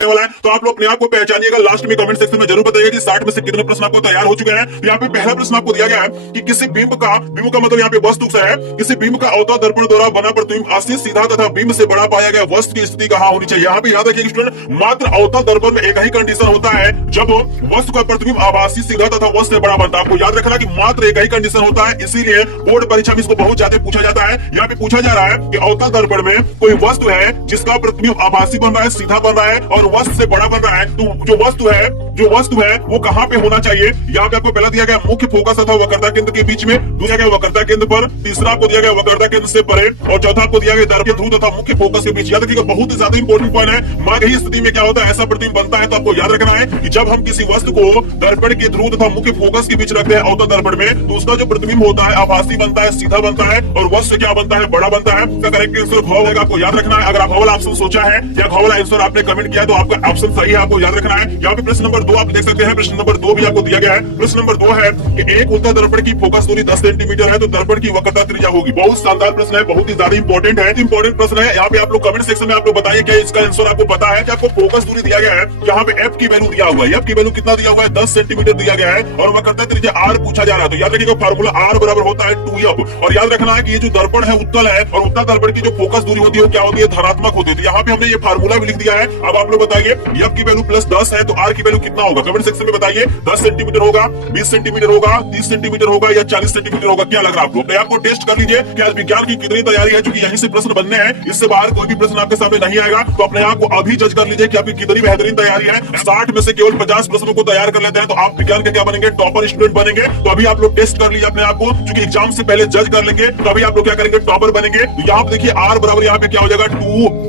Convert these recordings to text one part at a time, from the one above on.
वाला है। तो आप लोग अपने आप को पहचानिएगा, लास्ट में कमेंट सेक्शन में जरूर बताइएगा कि 60 में से कितने प्रश्न आपको तैयार हो चुके हैं। तो यहाँ पे पहला प्रश्न आपको दिया गया है कि किसी बिंब का मतलब यहाँ पे वस्तु है, किसी बिंब का अवतल दर्पण द्वारा बना प्रतिबिंब आशीष सीधा तथा बिंब से बड़ा पाया गया वस्तु की स्थिति कहाँ होनी चाहिए। यहाँ पे याद रखिए स्टूडेंट, मात्र अवतल दर्पण में एक ही कंडीशन होता है जब वस्तु का प्रतिबिंब आभासी सीधा तथा वस्तु से बड़ा बनता है। आपको याद रखना कि मात्र एक ही कंडीशन होता है, इसीलिए बोर्ड परीक्षा में इसको बहुत ज्यादा पूछा जाता है। यहाँ पे पूछा जा रहा है कि अवतल दर्पण में कोई वस्तु है जिसका प्रतिबिंब आभासी बन रहा है, सीधा बन रहा है और वस्तु से बड़ा बन रहा है, तो जो वस्तु है वो कहाँ पे होना चाहिए। यहाँ पे आपको पहला दिया गया मुख्य फोकस तथा वक्रता केंद्र के बीच में, दिया गया वक्रता केंद्र पर, तीसरा आपको दिया गया वक्रता केंद्र से परे और चौथा आपको दिया गया दर्पण ध्रुव तथा मुख्य फोकस के बीच। याद रखिएगा बहुत ही ज्यादा इंपॉर्टेंट पॉइंट है। मान ही स्थिति में क्या होता है, ऐसा प्रतिबिंब बनता है तो आपको याद रखना है कि जब हम किसी वस्तु को दर्पण के ध्रुव तथा मुख्य फोकस के बीच रखते हैं अवतल दर्पण में, तो उसका जो प्रतिबिंब होता है आभासी बनता है, सीधा बनता है और वस्तु से क्या बनता है, बड़ा बनता है। इसका करेक्ट आंसर घ होगा, आपको याद रखना है। अगर आप हवाला ऑप्शन सोचा है या हवाला आंसर आपने कमेंट किया तो आपका ऑप्शन सही है, आपको याद रखना है। यहाँ पे प्रश्न नंबर 2 आप देख सकते हैं, प्रश्न नंबर 2 भी आपको दिया गया है। प्रश्न नंबर 2 है कि एक उत्तल दर्पण की फोकस दूरी 10 सेंटीमीटर है तो दर्पण की वक्रता त्रिज्या होगी। बहुत शानदार प्रश्न है, बहुत ही ज्यादा इंपॉर्टेंट है। इंपॉर्टेंट प्रश्न है। यहाँ पे आप लोग कमेंट सेक्शन में आप लोग बताइए क्या इसका आंसर आपको पता है कि आपको फोकस दूरी दिया गया है, यहाँ पे एफ की वैल्यू दिया हुआ है। एफ की वैल्यू कितना दिया हुआ है, 10 सेंटीमीटर दिया गया है और वक्रता त्रिज्या आर पूछा जा रहा है। तो याद रखिएगा फार्मूला आर बराबर होता है 2f। और याद रखना है कि ये जो दर्पण है उत्तल है और उत्तल दर्पण की जो फोकस दूरी होती है वो क्या होती है, धनात्मक होती है। तो यहाँ पे हमने ये फार्मूला भी लिख दिया है। अब आप लोग बताइए एफ की वैल्यू प्लस 10 है तो आर की वैल्यू कितना होगा, कमेंट सेक्शन में बताइए। 10 सेंटीमीटर होगा, 20 सेंटीमीटर होगा, 30 सेंटीमीटर होगा या 40 सेंटीमीटर होगा, क्या लग रहा है आपको। अपने आप को टेस्ट कर लीजिए कि आज विज्ञान की कितनी तैयारी है, क्योंकि यहीं से प्रश्न बनने हैं, इससे बाहर कोई भी प्रश्न आपके सामने नहीं आएगा। तो अपने आप को अभी जज कर लीजिए कि आपकी कितनी बेहतरीन तैयारी है। 60 में से केवल 50 प्रश्नों को तैयार कर लेते हैं तो आप विज्ञान के क्या बनेंगे, टॉपर स्टूडेंट बनेंगे। तो अभी आप लोग टेस्ट कर लीजिए अपने आप को, क्योंकि एग्जाम से पहले जज कर लेंगे तो अभी आप लोग क्या करेंगे, टॉपर बनेंगे। तो यहाँ पे देखिए आर बराबर यहाँ पे क्या हो जाएगा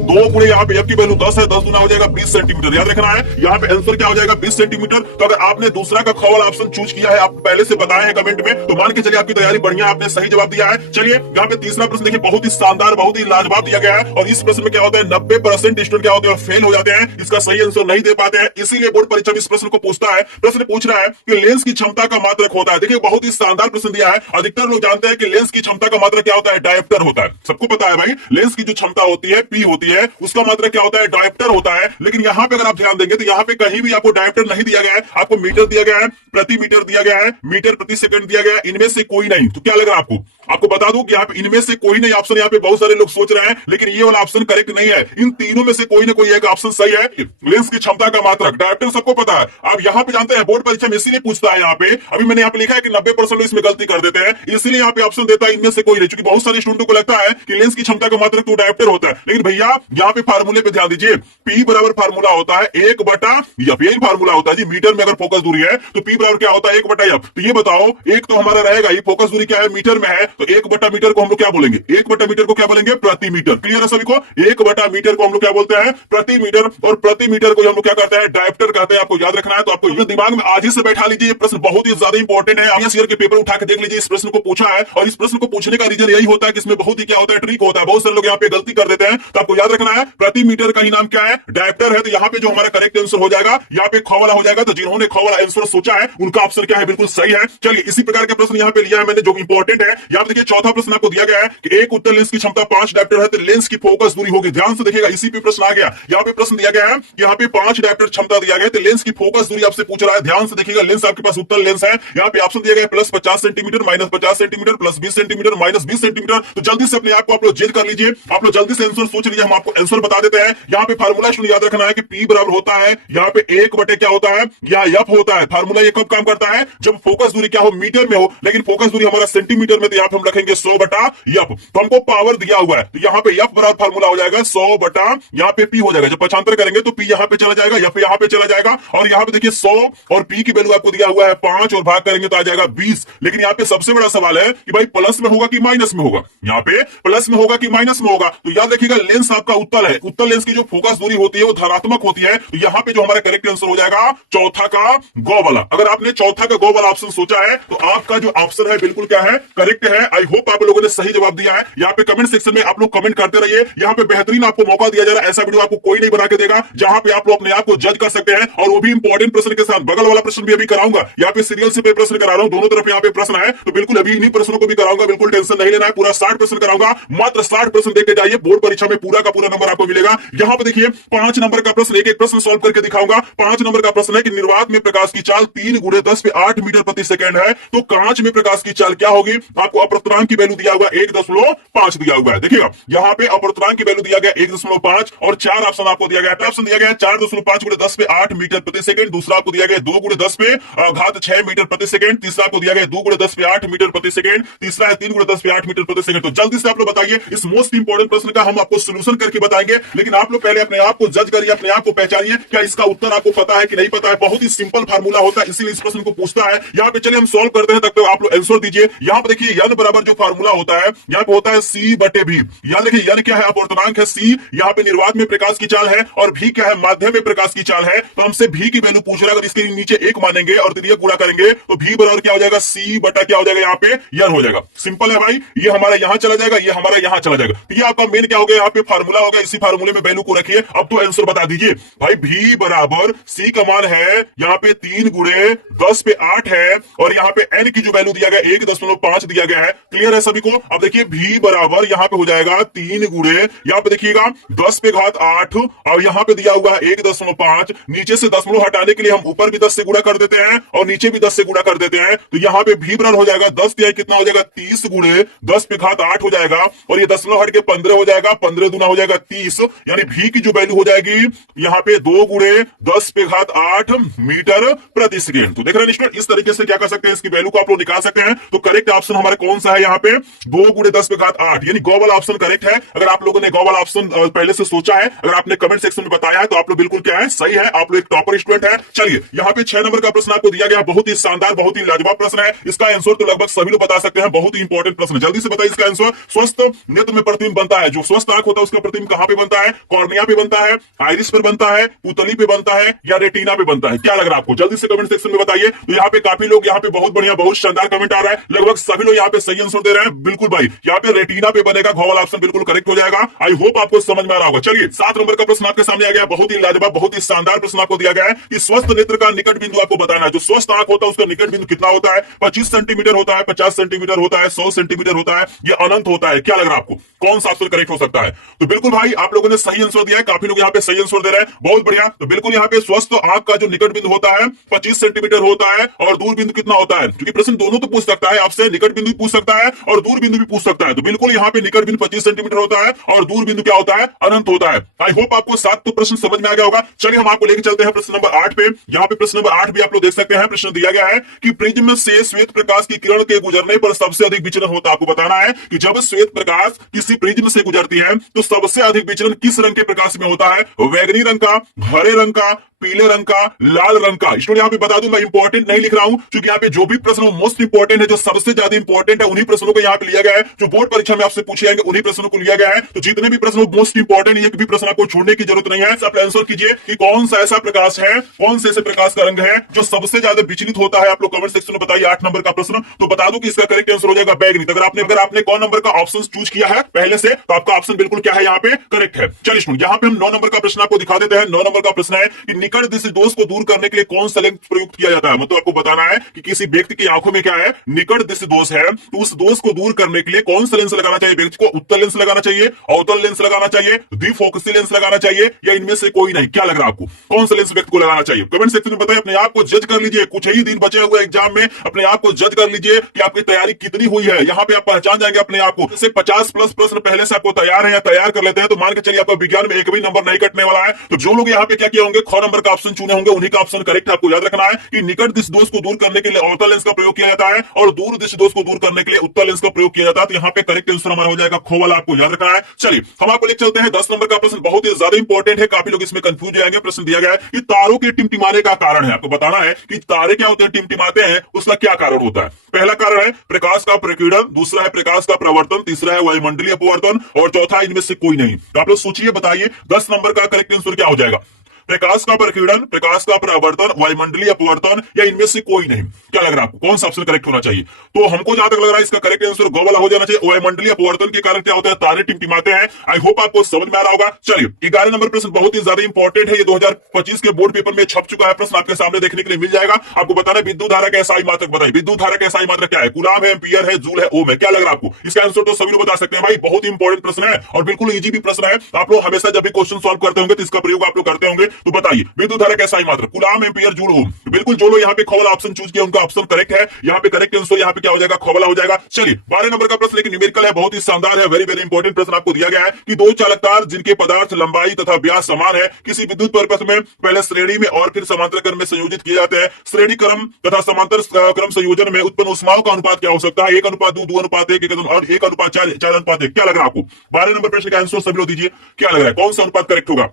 2 गुणे यहाँ पे एफ की वैल्यू 10 है, 10 गुना हो जाएगा 20 सेंटीमीटर। याद रखना है यहाँ पे आंसर क्या हो जाएगा 20 सेंटीमीटर। तो अगर आपने दूसरा का ख वाला ऑप्शन चूज किया है, आप पहले से बताए हैं कमेंट में, तो मान के चलिए आपकी तैयारी बढ़िया, आपने सही जवाब दिया है। चलिए यहाँ पे तीसरा प्रश्न देखिए, बहुत ही शानदार, बहुत ही लाजवाब दिया गया है। और इस प्रश्न में क्या होता है, 90% स्टूडेंट क्या होते हैं, फेल हो जाते हैं, इसका सही आंसर नहीं दे पाते हैं। इसीलिए बोर्ड परीक्षा में इस प्रश्न को पूछता है। प्रश्न पूछ रहा है कि लेंस की क्षमता का मात्रक होता है। देखिए बहुत ही शानदार प्रश्न दिया है। अधिकतर लोग जानते हैं कि लेंस की क्षमता का मात्रक क्या होता है, डायोप्टर होता है। सबको पता है भाई, लेंस की जो क्षमता होती है पी होती है, उसका मात्रक क्या होता है, डायोप्टर होता है। लेकिन यहाँ पे अगर आप ध्यान देंगे तो यहाँ पे कहीं भी आपको डायोप्टर नहीं दिया गया है, आपको मीटर दिया गया है, प्रति मीटर दिया गया है, मीटर प्रति सेकंड दिया गया है। इनमें से कोई नहीं। तो क्या लग रहा है आपको बता दूं कि यहाँ पे इनमें से कोई नहीं ऑप्शन, यहाँ पे बहुत सारे लोग सोच रहे हैं, लेकिन ये वाला ऑप्शन करेक्ट नहीं है। इन तीनों में से कोई ना कोई एक ऑप्शन सही है। लेंस की क्षमता का मात्रक डायोप्टर सबको पता है। आप यहाँ पे जानते हैं बोर्ड परीक्षा में इसीलिए पूछता है। यहाँ पे अभी मैंने यहाँ पे लिखा है कि 90% लोग इसमें गलती कर देते हैं, इसलिए यहाँ पे ऑप्शन देता है इनमें से कोई नहीं। क्योंकि बहुत सारे स्टूडेंटों को लगता है कि लेंस की क्षमता का मात्रक तो डायोप्टर होता है, लेकिन भैया यहाँ पे फार्मूले पे ध्यान दीजिए। पी बराबर फार्मूला होता है 1/f, यही फार्मूला होता है जी। मीटर में अगर फोकस दूरी है तो पी बराबर क्या होता है, 1/f। तो ये बताओ, एक तो हमारा रहेगा, ये फोकस दूरी क्या है, मीटर में है, तो 1/मीटर को हम लोग क्या बोलेंगे, 1/मीटर को क्या बोलेंगे, प्रति मीटर। क्लियर है सभी को, 1/मीटर को हम लोग क्या बोलते हैं, प्रति मीटर, और प्रति मीटर को हम लोग क्या कहते हैं, डायोप्टर कहते हैं। आपको याद रखना है। तो आपको ये दिमाग में आज ही से बैठा लीजिए, ये प्रश्न बहुत ही ज्यादा इंपॉर्टेंट है। आईएएस ईयर के पेपर उठा के देख लीजिए, इस प्रश्न को पूछा है और इस प्रश्न को पूछने का रीजन यही होता है कि इसमें बहुत ही क्या होता है, ट्रिक होता है। बहुत सारे लोग यहाँ पे गलती कर देते हैं। तो आपको याद रखना है प्रति मीटर का ही नाम क्या है, डायोप्टर है। तो यहाँ पे जो हमारा करेक्ट आंसर हो जाएगा, यहाँ पे ख वाला हो जाएगा। तो जिन्होंने ख वाला आंसर सोचा है उनका ऑप्शन क्या है, बिल्कुल सही है। चलिए इसी प्रकार का प्रश्न यहाँ पे लिया है मैंने जो इंपॉर्टेंट है। यहाँ देखिए चौथा प्रश्न आपको दिया गया है कि एक उत्तल लेंस की क्षमता 5 डायोप्टर है तो लेंस की फोकस दूरी होगी। ध्यान से देखिएगा, इसी पे प्रश्न आ गया। यहाँ पे प्रश्न दिया गया है, यहाँ पे 5 डायोप्टर क्षमता दिया गया तो लेंस की फोकस दूरी आपसे पूछ रहा है। ध्यान से देखिएगा, लेंस आपके पास उत्तल लेंस है। यहाँ पे ऑप्शन दिया गया plus 50 centimetre, minus 50 centimetre, plus 20 centimetre, minus 20 centimetre. तो जल्दी से अपने आप को आप लोग जज कर लीजिए, आप लोग जल्दी से आंसर सोच लीजिए, हम आपको आंसर बता देते हैं। यहाँ पे फार्मूला याद रखना है कि पी बराबर होता है यहाँ पे 1 क्या होता है, या एफ होता है। फार्मूला ये कब काम करता है, जब फोकस दूरी क्या हो, मीटर में हो, लेकिन फोकस दूरी हमारा सेंटीमीटर में, तो यहाँ पे हम रखेंगे 100/f। तो हमको पावर दिया हुआ है, तो यहाँ पे एफ बराबर फार्मूला हो जाएगा 100/, यहाँ पे पी हो जाएगा। जब पक्षांतर करेंगे तो पी यहाँ पे चला जाएगा, एफ यहाँ पे चला जाएगा। और यहाँ पे देखिए 100 और पी की वैल्यू आपको दिया हुआ है 5 और भाग करेंगे तो आ जाएगा 20। लेकिन यहाँ पे सबसे बड़ा सवाल है कि भाई प्लस में होगा कि माइनस में होगा, यहाँ पे प्लस में होगा कि माइनस में होगा। तो याद रखिएगा लेंस आपका उत्तल है, उत्तल लेंस की जो फोकस दूरी होती है वो धनात्मक होती है। तो यहाँ पे जो हमारा करेक्ट आंसर हो जाएगा चौथा का गो वाला। अगर आपने चौथा का गो वाला ऑप्शन सोचा है तो आपका जो ऑप्शन है बिल्कुल क्या है, करेक्ट है। आई होप आप लोगों ने सही जवाब दिया है। यहाँ पे कमेंट सेक्शन में आप लोग कमेंट करते रहिए। यहाँ पे बेहतरीन आपको मौका दिया जा रहा है, ऐसा वीडियो आपको कोई नहीं बना के देगा जहां पे आप लोग अपने आप को जज कर सकते हैं, और वो भी इंपॉर्टेंट प्रश्न के साथ। बगल वाला प्रश्न भी अभी कराऊंगा, यहाँ पे सीरियल से प्रश्न करा रहा हूं, दोनों तरफ यहाँ पे प्रश्न है, तो बिल्कुल अभी इन्हीं प्रश्नों को भी कराऊंगा, बिल्कुल टेंशन नहीं लेना है। पूरा 60 प्रश्न कराऊंगा, मात्र 60 प्रश्न देके जाइए, बोर्ड परीक्षा में पूरा का पूरा नंबर आपको मिलेगा। यहाँ पे देखिए 5 नंबर नंबर का प्रश्न एक एक प्रश्न सॉल्व करके दिखाऊंगा। 5 नंबर का प्रश्न है कि निर्वात में प्रकाश की चाल 3 गुणे 10 पे 8 मीटर प्रति सेकंड है, तो कांच में प्रकाश की चाल क्या होगी? आपको अपवर्तनांक की वैल्यू दिया हुआ 1.5 दिया हुआ है। देखिएगा यहाँ पे अपवर्तनांक की वैल्यू दिया गया 1.5 और 4 ऑप्शन आपको दिया गया है। ऑप्शन दिया गया है 4.5 गुणे 10 पे 8 मीटर प्रति सेकंड, दूसरा आपको दिया गया 2 गुणे 10 पे घात 6 मीटर प्रति सेकंड, तीसरा आपको दिया गया 2 गुणे 10 पे 8 मीटर प्रति सेकंड, तीसरा है 3 गुणे 10 पे 8 मीटर प्रति सेकंड। तो जल्दी से आप लोग बताइए इस मोस्ट इंपोर्टेंट प्रश्न का हम आपको सोल्यूशन करके बताएंगे, लेकिन आप लोग पहले अपने आप को जज करिए, अपने आप को पहचानिए, क्या इसका उत्तर आपको पता है कि नहीं पता है। बहुत ही सिंपल फार्मूला होता है, इसीलिए इस प्रश्न को पूछता है। यहाँ पे चलिए हम सॉल्व करते हैं, तब तक आप लोग आंसर दीजिए। यहाँ पे देखिए n बराबर जो फार्मूला होता है यहाँ पे होता है c बटे v। यहाँ देखिए n क्या है? अपवर्तनांक है, c यहाँ पे निर्वात में प्रकाश की चाल है, और v क्या है? माध्यम में प्रकाश की चाल है। तो हमसे v की वैल्यू पूछ रहा है, अगर इसके नीचे 1 मानेंगे और तिर्यक गुणा करेंगे तो v बराबर क्या हो जाएगा? c बटा क्या हो जाएगा? यहाँ पे n हो जाएगा। सिंपल है भाई, ये हमारा यहाँ चला जाएगा, ये हमारा यहाँ चला जाएगा। तो ये आपका मेन क्या हो गया? यहाँ पे फार्मूला होगा, इसी फार्मूले में वैल्यू को रखिए। अब तो आंसर बता दीजिए भाई। v बराबर c का मान है यहाँ पे 3 गुणे 10 पे 8 है, और यहाँ पे n की जो वैल्यू दिया गया 1.5 दिया गया है। क्लियर है सभी को? अब देखिए v बराबर यहाँ पे हो जाएगा 3 गुणे, यहाँ पे देखिएगा 10 पे घात 8, और यहाँ पे दिया हुआ है 1.5। नीचे से दशमलव हटाने के लिए हम ऊपर भी 10 से गुणा कर देते हैं और नीचे भी 10 से गुणा कर देते हैं। तो यहाँ पे v बराबर हो जाएगा 10 कितना हो जाएगा? 30 गुणे 10 पे घात 8 हो जाएगा, और ये दशमलव हट के 15 हो जाएगा, 15 दूना हो जाएगा 30, यानी v की जो वैल्यू हो जाएगी यहाँ पे 2 गुणे 10 पे घात 8 मीटर प्रति सेकेंड। तो देख रहे हैं स्टूडेंट, इस तरीके से क्या कर सकते हैं, इसकी वैल्यू को आप लोग निकाल सकते हैं। तो करेक्ट ऑप्शन हमारे कौन सा है? यहाँ पे 2 गुणे 10 पे घात 8, यानी गो वाला ऑप्शन करेक्ट है। अगर आप लोगों ने गो वाला ऑप्शन पहले से सोचा है, अगर आपने कमेंट सेक्शन में बताया है, तो आप लोग बिल्कुल क्या है? सही है, आप लोग एक टॉपर स्टूडेंट है। चलिए यहाँ पे 6 नंबर का प्रश्न आपको दिया गया, बहुत ही शानदार, बहुत ही लाजवाब प्रश्न है। इसका आंसर तो लगभग सभी लोग बता सकते हैं, बहुत ही इंपॉर्टेंट प्रश्न है। जल्दी से बताइए इसका आंसर। स्वस्थ नेत्र में प्रतिबिंब बनता है, जो स्वस्थ आंख होता है उसका प्रतिबिंब कहां पे बनता है? कॉर्निया पे बनता है, आइरिस पर बनता है, पुतली पे बनता है, या रेटिना पे बनता है? क्या लग रहा है आपको? जल्दी से कमेंट सेक्शन में बताइए। तो यहाँ पे काफी लोग यहाँ पे बहुत बढ़िया, बहुत शानदार कमेंट आ रहा है, लगभग सभी लोग यहाँ पे सही आंसर दे रहे हैं। बिल्कुल भाई, यहाँ पे रेटिना पे बनेगा, घ वाला ऑप्शन बिल्कुल करेक्ट हो जाएगा। आई होप आपको समझ में आ रहा होगा। चलिए 7 नंबर का प्रश्न आपके सामने आ गया, बहुत ही लाजवाब, बहुत ही शानदार प्रश्न आपको दिया गया है कि स्वस्थ नेत्र का निकट बिंदु आपको बताना है। जो स्वस्थ आंख होता है उसका निकट बिंदु कितना होता है? 25 सेंटीमीटर होता है, 50 सेंटीमीटर होता है, 100 सेंटीमीटर होता है, ये अनंत होता है? क्या लग रहा है आपको, कौन सा आंसर करेक्ट हो सकता है? तो बिल्कुल भाई आप लोगों ने सही आंसर दिया है, काफी लोग यहाँ पे सही आंसर दे रहे हैं, बहुत बढ़िया। तो बिल्कुल यहाँ पे स्वस्थ आंख का जो निकट बिंदु होता है 25 सेंटीमीटर होता है, और दूर बिंदु कितना होता है? क्योंकि प्रश्न दोनों तो पूछ सकता है आपसे, निकट बिंदु भी पूछ सकता है और दूर बिंदु भी पूछ सकता है। तो बिल्कुल यहाँ पे निकट बिंदु 25 सेंटीमीटर होता है और दूर बिंदु क्या होता है? अनंत होता है। आई होप आपको 7 तो प्रश्न समझ में आ गया होगा। चलिए हम आपको लेके चलते हैं प्रश्न नंबर 8 पे। यहाँ पे प्रश्न नंबर 8 भी आप लोग देख सकते हैं, प्रश्न दिया गया है कि प्रिज्म से श्वेत प्रकाश की किरण के गुजरने पर सबसे अधिक विचलन होता है। आपको बताना है कि जब श्वेत प्रकाश किसी प्रिज्म से गुजरती है तो सबसे अधिक विचलन किस रंग के प्रकाश में होता है? बैगनी रंग का, हरे रंग का, पीले रंग का, लाल रंग का। स्टूडेंट यहाँ पे बता दूं, मैं इंपॉर्टेंट नहीं लिख रहा हूं, क्योंकि यहाँ पे जो भी प्रश्न मोस्ट इंपॉर्टेंट है, जो सबसे ज्यादा इंपॉर्टेंट है, उन्हीं प्रश्नों को यहाँ पे लिया गया है। जो बोर्ड परीक्षा में आपसे पूछे जाएंगे उन्हीं प्रश्नों को लिया गया है। तो जितने भी प्रश्न मोस्ट इंपॉर्टेंट है, एक भी प्रश्न आपको छोड़ने की जरूरत नहीं है। आप आंसर कीजिए कि कौन सा ऐसा प्रकाश है, कौन से ऐसे प्रकाश का रंग है जो सबसे ज्यादा विचलित होता है। आप लोग कमेंट सेक्शन में बताइए। 8 नंबर का प्रश्न, तो बता दूं कि इसका करेक्ट आंसर हो जाएगा बैगनी। अगर आपने कौन नंबर का ऑप्शन चूज किया है पहले से, तो आपका ऑप्शन बिल्कुल क्या है? यहाँ पे करेक्ट है। चलिए स्टूडेंट यहाँ पे हम 9 नंबर का प्रश्न आपको दिखा देते हैं। 9 नंबर का प्रश्न है कि निकट दृष्टि दोष को दूर करने के लिए कौन सा लेंस प्रयुक्त किया जाता है? मतलब आपको बताना है कि किसी व्यक्ति की आंखों में क्या है? निकट दृष्टि दोष है, तो उस दोष को दूर करने के लिए कौन सा लेंस लगाना चाहिए? व्यक्ति को उत्तल लेंस लगाना चाहिए, अवतल लेंस लगाना चाहिए, द्विफोकसी लेंस लगाना चाहिए, या इनमें से कोई नहीं? क्या लग रहा है आपको, कौन सा लेंस व्यक्ति को लगाना चाहिए? कमेंट सेक्शन में बताइए। अपने आप को जज कर लीजिए, कुछ ही दिन बचे हुए एग्जाम में, अपने आप को जज कर लीजिए कि आपकी तैयारी कितनी हुई है। यहाँ पे आप पहचान जाएंगे अपने आप को। जैसे 50 प्लस प्रश्न पहले से आपको तैयार है या तैयार कर लेते हैं, तो मान के चलिए आपका विज्ञान में एक भी नंबर नहीं कटने वाला है। तो जो लोग यहाँ पे क्या किए होंगे, ख नंबर का ऑप्शन चुने होंगे, उन्हीं का ऑप्शन करेक्ट। आपको याद रखना है कि निकट दृष्टि दोष को दूर करने के लिए अवतल लेंस का प्रयोग किया जाता है और दूर दृष्टि दोष को दूर करने के लिए उत्तल लेंस का प्रयोग किया जाता है। तो यहाँ पे करेक्ट आंसर हमारा हो जाएगा ख वाला, आपको याद रखना है। चलिए हम आपको लेकर चलते हैं 10 नंबर का प्रश्न, बहुत ही ज्यादा इंपॉर्टेंट है, काफी लोग इसमें कंफ्यूज हो जाएंगे। प्रश्न दिया गया है कि तारों के टिमटिमाने का कारण है। आपको बताना है कि तारे क्या होते हैं, टिमटिमाते हैं, उसका क्या कारण होता है? पहला कारण है प्रकाश का प्रकीर्णन, दूसरा है प्रकाश का प्रवर्तन, तीसरा है वायुमंडलीय अपवर्तन, और चौथा इनमें से कोई नहीं। तो आप लोग सोचिए, बताइए 10 नंबर का करेक्ट आंसर क्या हो जाएगा? प्रकाश का प्रकीर्णन, प्रकाश का परावर्तन, वायुमंडलीय अपवर्तन या इनमें से कोई नहीं। क्या लग रहा है आपको, कौन सा ऑप्शन करेक्ट होना चाहिए? तो हमको जहां तक लग रहा है इसका करेक्ट आंसर गो वाला हो जाना चाहिए। वायुमंडलीय अपवर्तन के कारण क्या होता है, तारे टिमटिमाते हैं। आई होप आपको समझ में आ रहा होगा। चलिए 11 नंबर प्रश्न बहुत ही ज्यादा इंपॉर्टेंट है, ये 2025 के बोर्ड पेपर में छप चुका है, प्रश्न आपके सामने देखने के लिए मिल जाएगा। आपको बताना है विद्युत धारा का एसआई मात्रक बताइए। विद्युत धारा का एसआई मात्रक क्या है? कूलाम है, एम्पियर है, जूल है, ओम है। क्या लग रहा है आपको? इसका आंसर तो सभी लोग बता सकते हैं भाई, बहुत इंपॉर्टेंट प्रश्न है और बिल्कुल इजी भी प्रश्न है। आप लोग हमेशा जब भी क्वेश्चन सॉल्व करते होंगे तो इसका प्रयोग आप लोग करते होंगे। तो बताइए विद्युत धारा का एसआई मात्रक, कूलाम, एम्पियर, जूल, ओम। बिल्कुल जो लोग यहाँ पे खवाला ऑप्शन चूज किया उनका ऑप्शन करेक्ट है। यहाँ पे करेक्ट आंसर यहाँ पे क्या हो जाएगा, खवाला हो जाएगा। चलिए 12 नंबर का प्रश्न लेकिन न्यूमेरिकल है, बहुत ही शानदार है, वेरी वेरी इंपॉर्टेंट प्रश्न आपको दिया गया है कि दो चालक तार जिनके पदार्थ लंबाई तथा व्यास समान है किसी विद्युत परिपथ में पहले श्रेणी में और फिर समांतर क्रम में संयोजित किए जाते हैं। श्रेणी क्रम तथा समांतर क्रम संयोजन में उत्पन्न ऊष्माओं का अनुपात क्या हो सकता है? 1:2, 2:1, और 1:4, 4:1। क्या लग रहा है आपको? 12 नंबर प्रश्न का आंसर सभी लोग दीजिए। क्या लग रहा है, कौन सा अनुपात करेक्ट होगा?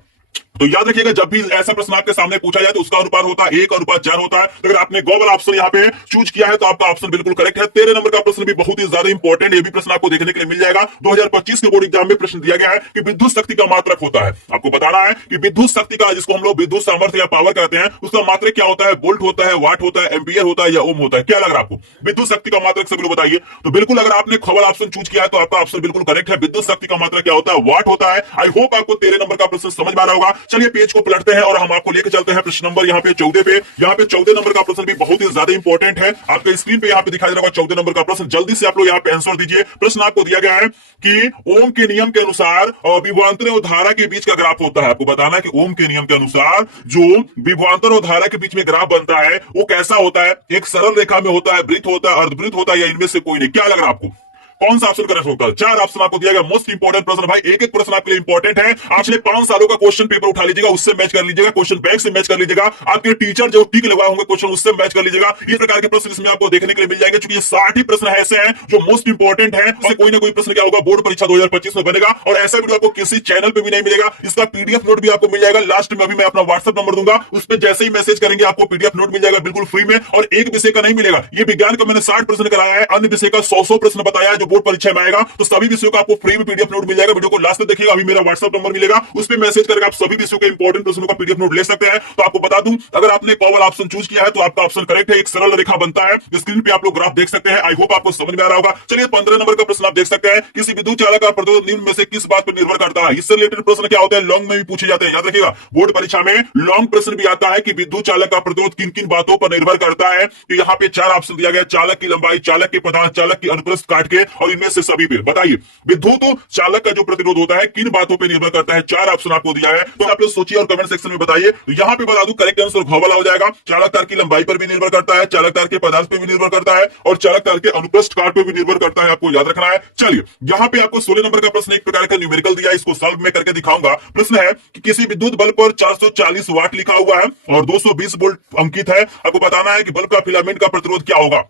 तो याद रखिएगा जब भी ऐसा प्रश्न आपके सामने पूछा जाए तो उसका अनुपात होता है 1:4 होता है। तो अगर आपने गो वाला ऑप्शन यहाँ पे चूज किया है तो आपका ऑप्शन बिल्कुल करेक्ट है। 13 नंबर का प्रश्न भी बहुत ही ज्यादा इंपॉर्टेंट, ये भी प्रश्न आपको देखने के लिए मिल जाएगा। 2025 के बोर्ड एग्जाम में प्रश्न दिया गया है कि विद्युत शक्ति का मात्रक होता है। आपको बताना है कि विद्युत शक्ति का, जिसको हम लोग विद्युत सामर्थ्य या पावर कहते हैं, उसका मात्रक क्या होता है? वोल्ट होता है, वाट होता है, एम्पियर होता है या ओम होता है? क्या लग रहा है आपको? विद्युत शक्ति का मात्रक सभी लोग बताइए। तो बिल्कुल अगर आपने ख वाला ऑप्शन चूज किया है तो आपका ऑप्शन बिल्कुल करेक्ट है। विद्युत शक्ति का मात्रक क्या होता है? वाट होता है। आई होप आपको 13 नंबर का प्रश्न समझ में आ रहा होगा। चलिए पेज को पलटते हैं और हम आपको लेके चलते हैं प्रश्न नंबर यहाँ पे 14 पे। यहाँ पे 14 नंबर का प्रश्न भी बहुत ही ज्यादा इंपॉर्टेंट है। आपके स्क्रीन पे यहाँ पे दिखाई दे रहा होगा 14 नंबर का प्रश्न। जल्दी से आप लोग यहाँ पे आंसर दीजिए। प्रश्न आपको दिया गया है कि ओम के नियम के अनुसार विभवांतर और धारा के बीच का ग्राफ होता है। आपको बताना है कि ओम के नियम के अनुसार जो विभवांतर और धारा के बीच में ग्राफ बनता है वो कैसा होता है? एक सरल रेखा में होता है, वृत्त होता है, अर्धवृत्त होता है या इनमें से कोई नहीं? क्या लग रहा है आपको, कौन सा ऑप्शन करेक्ट होगा? 4 ऑप्शन आपको दिया गया। मोस्ट इंपोर्टेंट प्रश्न भाई, एक एक प्रश्न आपके लिए इंपॉर्टेंट है। आपने 5 सालों का क्वेश्चन पेपर उठा लीजिएगा, उससे मैच कर लीजिएगा, क्वेश्चन बैंक से मैच कर लीजिएगा, आपके टीचर जो टिक लगाए होंगे क्वेश्चन उससे मैच कर लीजिएगा। इस प्रकार के प्रश्न इसमें आपको देखने के लिए मिल जाएंगे। क्योंकि ये 60 ही प्रश्न ऐसे हैं जो मोस्ट इंपॉर्टेंट है, और कोई ना कोई प्रश्न क्या होगा बोर्ड परीक्षा 2025 में बनेगा। और ऐसा वीडियो आपको किसी चैनल पे भी नहीं मिलेगा। इसका पीडीएफ नोट भी आपको मिल जाएगा। लास्ट में अभी मैं अपना व्हाट्सएप नंबर दूंगा, उस पर जैसे ही मैसेज करेंगे आपको पीडीएफ नोट मिल जाएगा बिल्कुल फ्री में। और एक विषय का नहीं मिलेगा। ये विज्ञान का मैंने 60 प्रश्न कराया है, अन्य विषय का 100 प्रश्न बताया है जो बोर्ड परीक्षा में आएगा। तो सभी विषयों का आपको फ्री में पीडीएफ नोट मिल जाएगा। वीडियो को लास्ट तक देखिएगा। अभी मेरा व्हाट्सएप नंबर मिलेगा, उस पर मैसेज करके आप सभी विषयों के इंपॉर्टेंट प्रश्नों का पीडीएफ नोट ले सकते हैं। तो आपको बता दूं, अगर आपने क वाला ऑप्शन चूज किया है तो आपका ऑप्शन करेक्ट है। एक सरल रेखा बनता है, स्क्रीन पे आप लोग ग्राफ देख सकते हैं। आई होप आपको समझ में आ रहा होगा। चलिए 15 नंबर का प्रश्न आप देख सकते हैं, किसी विद्युत चालक का प्रतिरोध निम्न में से किस बात पर निर्भर करता है? इससे रिलेटेड प्रश्न क्या होता है, लॉन्ग में भी पूछे जाते हैं। याद रखिएगा बोर्ड परीक्षा में लॉन्ग प्रश्न भी आता है कि विद्युत चालक का प्रतिरोध किन किन बातों पर निर्भर करता है। तो यहाँ पे 4 ऑप्शन दिया गया, चालक की लंबाई, चालक के पदार्थ, चालक की अनुप्रस्थ काट के, और इनमें से सभी पे बताइए विद्युत चालक का जो प्रतिरोध होता है किन बातों पे निर्भर करता है। 4 ऑप्शन आपको दिया है, तो आप लोग सोचिए और कमेंट सेक्शन में बताइए। तो यहाँ पे बता दूं करेक्ट आंसर घ वाला हो जाएगा। चालक तार की लंबाई पर भी निर्भर करता है, चालक तार के पदार्थ पे भी निर्भर करता है, और चालक तार के अनुप्रस्थ काट पे भी निर्भर करता है। आपको याद रखना है। चलिए यहाँ पे आपको 16 नंबर का प्रश्न एक प्रकार का न्यूमेरिकल दिया है, इसको सॉल्व में करके दिखाऊंगा। प्रश्न है कि किसी विद्युत बल्ब पर 440 वाट लिखा हुआ है और 220 वोल्ट अंकित है। आपको बताना है कि बल्ब का फिलामेंट का प्रतिरोध क्या होगा।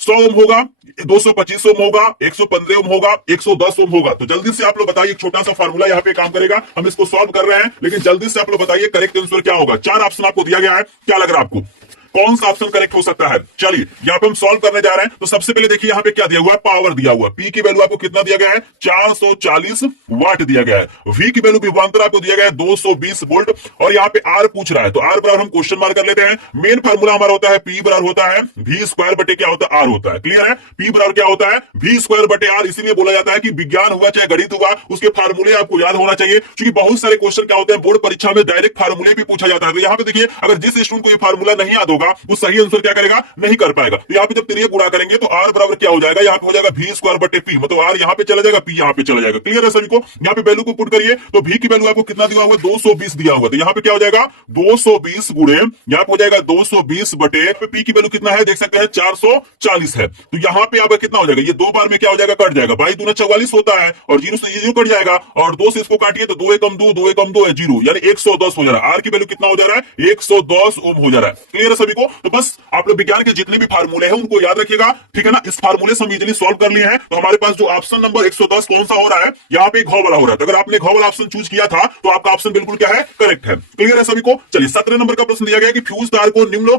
100 ओम होगा, 225 ओम होगा, 115 ओम होगा, 110 ओम होगा। तो जल्दी से आप लोग बताइए, एक छोटा सा फार्मूला यहाँ पे काम करेगा, हम इसको सॉल्व कर रहे हैं, लेकिन जल्दी से आप लोग बताइए करेक्ट आंसर क्या होगा। 4 ऑप्शन आपको दिया गया है, क्या लग रहा है आपको, कौन सा ऑप्शन करेक्ट हो सकता है? चलिए यहाँ पे हम सॉल्व करने जा रहे हैं। तो सबसे पहले देखिए यहाँ पे क्या दिया हुआ है, पावर दिया हुआ है। पी की वैल्यू आपको कितना दिया गया है, 440 वाट दिया गया है। वी की वैल्यू विभवांतर आपको दिया गया है 220 वोल्ट, और यहाँ पे आर पूछ रहा है। तो आर बराबर हम क्वेश्चन मार्क कर लेते हैं। मेन फार्मूला हमारा होता है पी बराबर होता है वी स्क्वायर बटे क्या होता है, आर होता है। क्लियर है? पी बराबर क्या होता है, वी स्क्वायर बटे आर। इसीलिए बोला जाता है कि विज्ञान हुआ चाहे गणित हुआ, उसके फार्मूले आपको याद होना चाहिए। क्योंकि बहुत सारे क्वेश्चन क्या होते हैं बोर्ड परीक्षा में डायरेक्ट फार्मूले भी पूछा जाता है। तो यहाँ पे देखिए, अगर जिस स्टूडेंट को ये फार्मूला नहीं याद होगा वो सही आंसर क्या करेगा, नहीं कर पाएगा। तो यहाँ पे जब तिरिया गुणा करेंगे तो आर बराबर क्या हो जाएगा, यहाँ पे हो जाएगा वी स्क्वायर बटे पी। मतलब आर यहाँ पे चला जाएगा, पी यहाँ पे चला जाएगा। क्लियर है सभी को? यहाँ पे वैल्यू को पुट करिए तो वी की वैल्यू आपको कितना दिया हुआ है, 220 दिया हुआ। तो यहाँ पे क्या हो जाएगा, 220 गुणे यहाँ पे हो जाएगा 220 बटे पी की वैल्यू कितना है, देख सकते हैं 440 है। तो यहाँ पे आपका कितना हो जाएगा, ये 2 बार में क्या हो जाएगा, कट जाएगा। भाई 2 44 होता है, और 0 से 0 कट जाएगा, और 2 से इसको काटिए तो 2 एकम 2, 2 एकम 2 है 0, यानी 110 हो जा रहा है। आर की वैल्यू कितना हो जा रहा है, 110 ओम हो जा रहा है। क्लियर है सभी सभी को। तो बस आप लोग विज्ञान के जितने भी फार्मूले हैं उनको याद रखिएगा, ठीक है ना। इस फार्मूले से हम इजीली सॉल्व कर लिए हैं। तो हमारे पास जो ऑप्शन नंबर 110 कौन सा हो रहा है, यहाँ पे घ वाला हो रहा है। तो अगर आपने घ वाला ऑप्शन चूज किया था तो आपका ऑप्शन बिल्कुल क्या है, करेक्ट है। क्लियर है सभी को। चलिए 17 नंबर का प्रश्न दिया गया कि फ्यूज तार को निम्न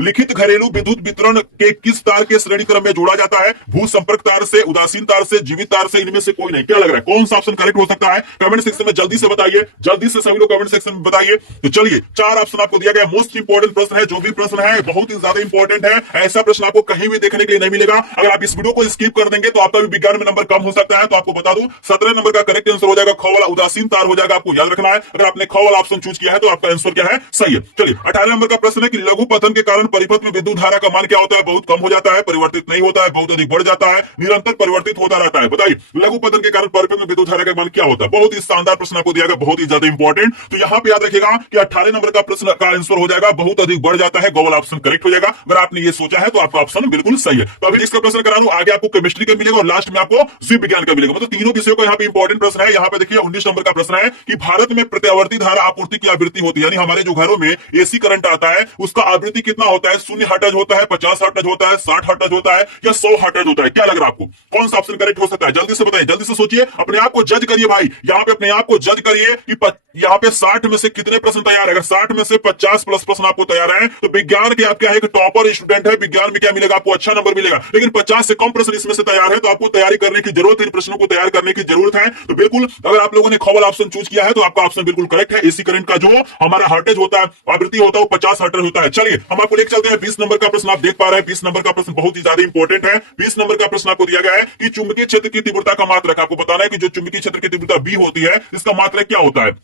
लिखित घरेलू विद्युत वितरण के किस तार के श्रेणी क्रम में जोड़ा जाता है, भू संपर्क तार से, उदासीन तार से, जीवित तार से, इनमें से कोई नहीं। क्या लग रहा है कौन सा ऑप्शन करेक्ट हो सकता है, कमेंट सेक्शन में जल्दी से बताइए, जल्दी से सभी लोग कमेंट सेक्शन में बताइए। तो चलिए 4 ऑप्शन आपको दिया गया। मोस्ट इंपोर्टेंट प्रश्न है, जो भी प्रश्न है बहुत ही ज्यादा इंपॉर्टेंट है। ऐसा प्रश्न आपको कहीं भी देखने के लिए नहीं मिलेगा। अगर आप इस वीडियो को स्किप कर देंगे तो आपका भी विज्ञान में नंबर कम हो सकता है। तो आपको बता दूं 17 नंबर का करेक्ट आंसर हो जाएगा ख वाला उदासीन तार हो जाएगा। आपको याद रखना है, अगर आपने ख वाला ऑप्शन चूज किया है तो आपका आंसर क्या है, सही है। चलिए 18 नंबर का प्रश्न है कि लघु पतन के कारण परिपथ में विद्युत धारा का मान क्या होता है, बहुत कम हो जाता है, परिवर्तित नहीं होता है, बहुत अधिक बढ़ जाता है, निरंतर परिवर्तित होता रहता है। बताइए लघु पतन के कारण परिपथ में विद्युत धारा का मान क्या होता है। बहुत ही शानदार प्रश्न आपको दिया गया, बहुत ही ज्यादा इंपॉर्टेंट। तो यहाँ पे याद रखिएगा कि 18 नंबर का प्रश्न का आंसर हो जाएगा बहुत अधिक बढ़ जाता है, ग वाला ऑप्शन करेक्ट हो जाएगा। अगर आपने ये सोचा है तो आपका ऑप्शन बिल्कुल सही है। तो अभी इसका प्रश्न करा दूं, आगे आपको केमिस्ट्री का मिलेगा और लास्ट में आपको जीव विज्ञान का मिलेगा। मतलब तीनों विषयों का यहाँ पे इंपॉर्टेंट प्रश्न है। यहाँ पे देखिए 19 नंबर का प्रश्न है कि भारत में प्रत्यावर्ती धारा आपूर्ति की आवृत्ति होती है, यानी हमारे जो घरों में एसी करंट आता है उसका आवृत्ति कितना होता है, 0 हर्ट्ज होता है, 50 हर्ट्ज होता है, 60 हर्ट्ज होता है या 100 हर्ट्ज होता है। क्या लग रहा है आपको कौन सा ऑप्शन करेक्ट हो सकता है, जल्दी से बताइए, जल्दी से सोचिए, अपने आप को जज करिए भाई। यहाँ पे अपने आप को जज करिए कि यहाँ पे 60 में से कितने प्रश्न तैयार है। अगर 60 में से 50 प्लस प्रश्न आपको तैयार है तो विज्ञान के आप क्या है, एक टॉपर स्टूडेंट है, विज्ञान में क्या मिलेगा आपको, अच्छा नंबर मिलेगा। लेकिन 50 से कम प्रश्न इसमें से तैयार है तो आपको तैयारी करने की जरूरत है, इन प्रश्नों को तैयार करने की जरूरत है। तो बिल्कुल अगर आप लोगों ने ख वाला ऑप्शन चूज किया है तो आपका ऑप्शन बिल्कुल करेक्ट है। एसी करंट का जो हमारा हर्टेज होता है, आवृत्ति होता है, वो 50 हर्ट्ज होता है। चलिए हम आपको लेकर चलते हैं 20 नंबर का प्रश्न। आप देख पा रहे हैं 20 नंबर का प्रश्न बहुत ही ज्यादा इंपॉर्टेंट है। 20 नंबर का प्रश्न आपको दिया गया है कि चुंबकीय क्षेत्र की तीव्रता का मात्रक, आपको बताना है कि जो चुंबकीय क्षेत्र की तीव्रता बी होती है इसका मात्रक क्या होता है।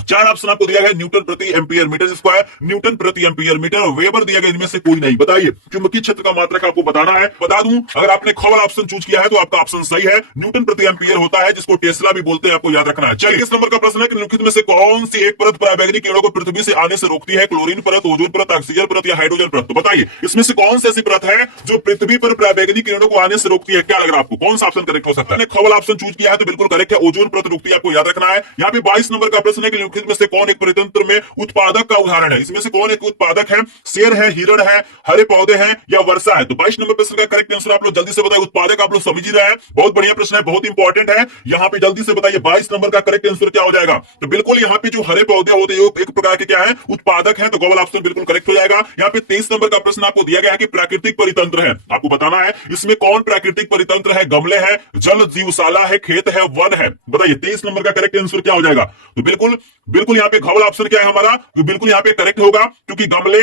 4 ऑप्शन आपको दिया गया, न्यूटन प्रति एम्पियर मीटर स्क्वायर, न्यूटन प्रति एम्पियर मीटर और वेबर दिया गया, इनमें से कोई नहीं। बताइए चुंबकीय क्षेत्र का मात्रक आपको बताना है। बता दूं अगर आपने ख वाला ऑप्शन चूज किया है तो आपका ऑप्शन सही है, न्यूटन प्रति एम्पियर होता है, जिसको टेस्ला भी बोलते हैं, आपको याद रखना है। चलिए इस नंबर का प्रश्न है कि निम्नलिखित में से कौन सी एक परत पराबैंगनी किरणों को पृथ्वी से आने से रोकती है, क्लोरीन परत, ओजोन परत, ऑक्सीजन परत या हाइड्रोजन परत। तो बताइए इसमें से कौन सी ऐसी परत है जो पृथ्वी पर पराबैंगनी किरणों को आने से रोकती है। क्या लग रहा है आपको कौन सा ऑप्शन करेक्ट हो सकता है। ख वाला ऑप्शन चूज किया है तो बिल्कुल करेक्ट है, ओजोन परत रोकती है, आपको याद रखना है। यहाँ पे 22 नंबर का प्रश्न है कि निम्नलिखित में से कौन एक परितंत्र में उत्पादक का उदाहरण है, इसमें से कौन एक उत्पादक है, शेर है, हिरण है, हरे पौधे हैं या वर्षा है। तो 22 नंबर प्रश्न का करेक्ट आंसर आप लोग जल्दी से बताइए। उत्पादक आप लोग समझ ही रहे हैं, बहुत बढ़िया प्रश्न है, बहुत इंपॉर्टेंट है। यहाँ पे जल्दी से बताइए 22 नंबर का करेक्ट आंसर क्या हो जाएगा। तो बिल्कुल यहाँ पे जो हरे पौधे होते हैं एक प्रकार के क्या है, उत्पादक है। तो गो वाला ऑप्शन बिल्कुल करेक्ट हो जाएगा। यहाँ पे 23 नंबर का प्रश्न आपको दिया गया है कि प्राकृतिक परितंत्र है, आपको बताना है इसमें कौन प्राकृतिक परितंत्र है, गमले है, जल जीवशाला है, खेत है, वन है। बताइए 23 नंबर का करेक्ट आंसर क्या हो जाएगा। तो बिल्कुल बिल्कुल यहाँ पे घ वाला ऑप्शन क्या है हमारा, तो बिल्कुल यहाँ पे करेक्ट होगा, क्योंकि गमले,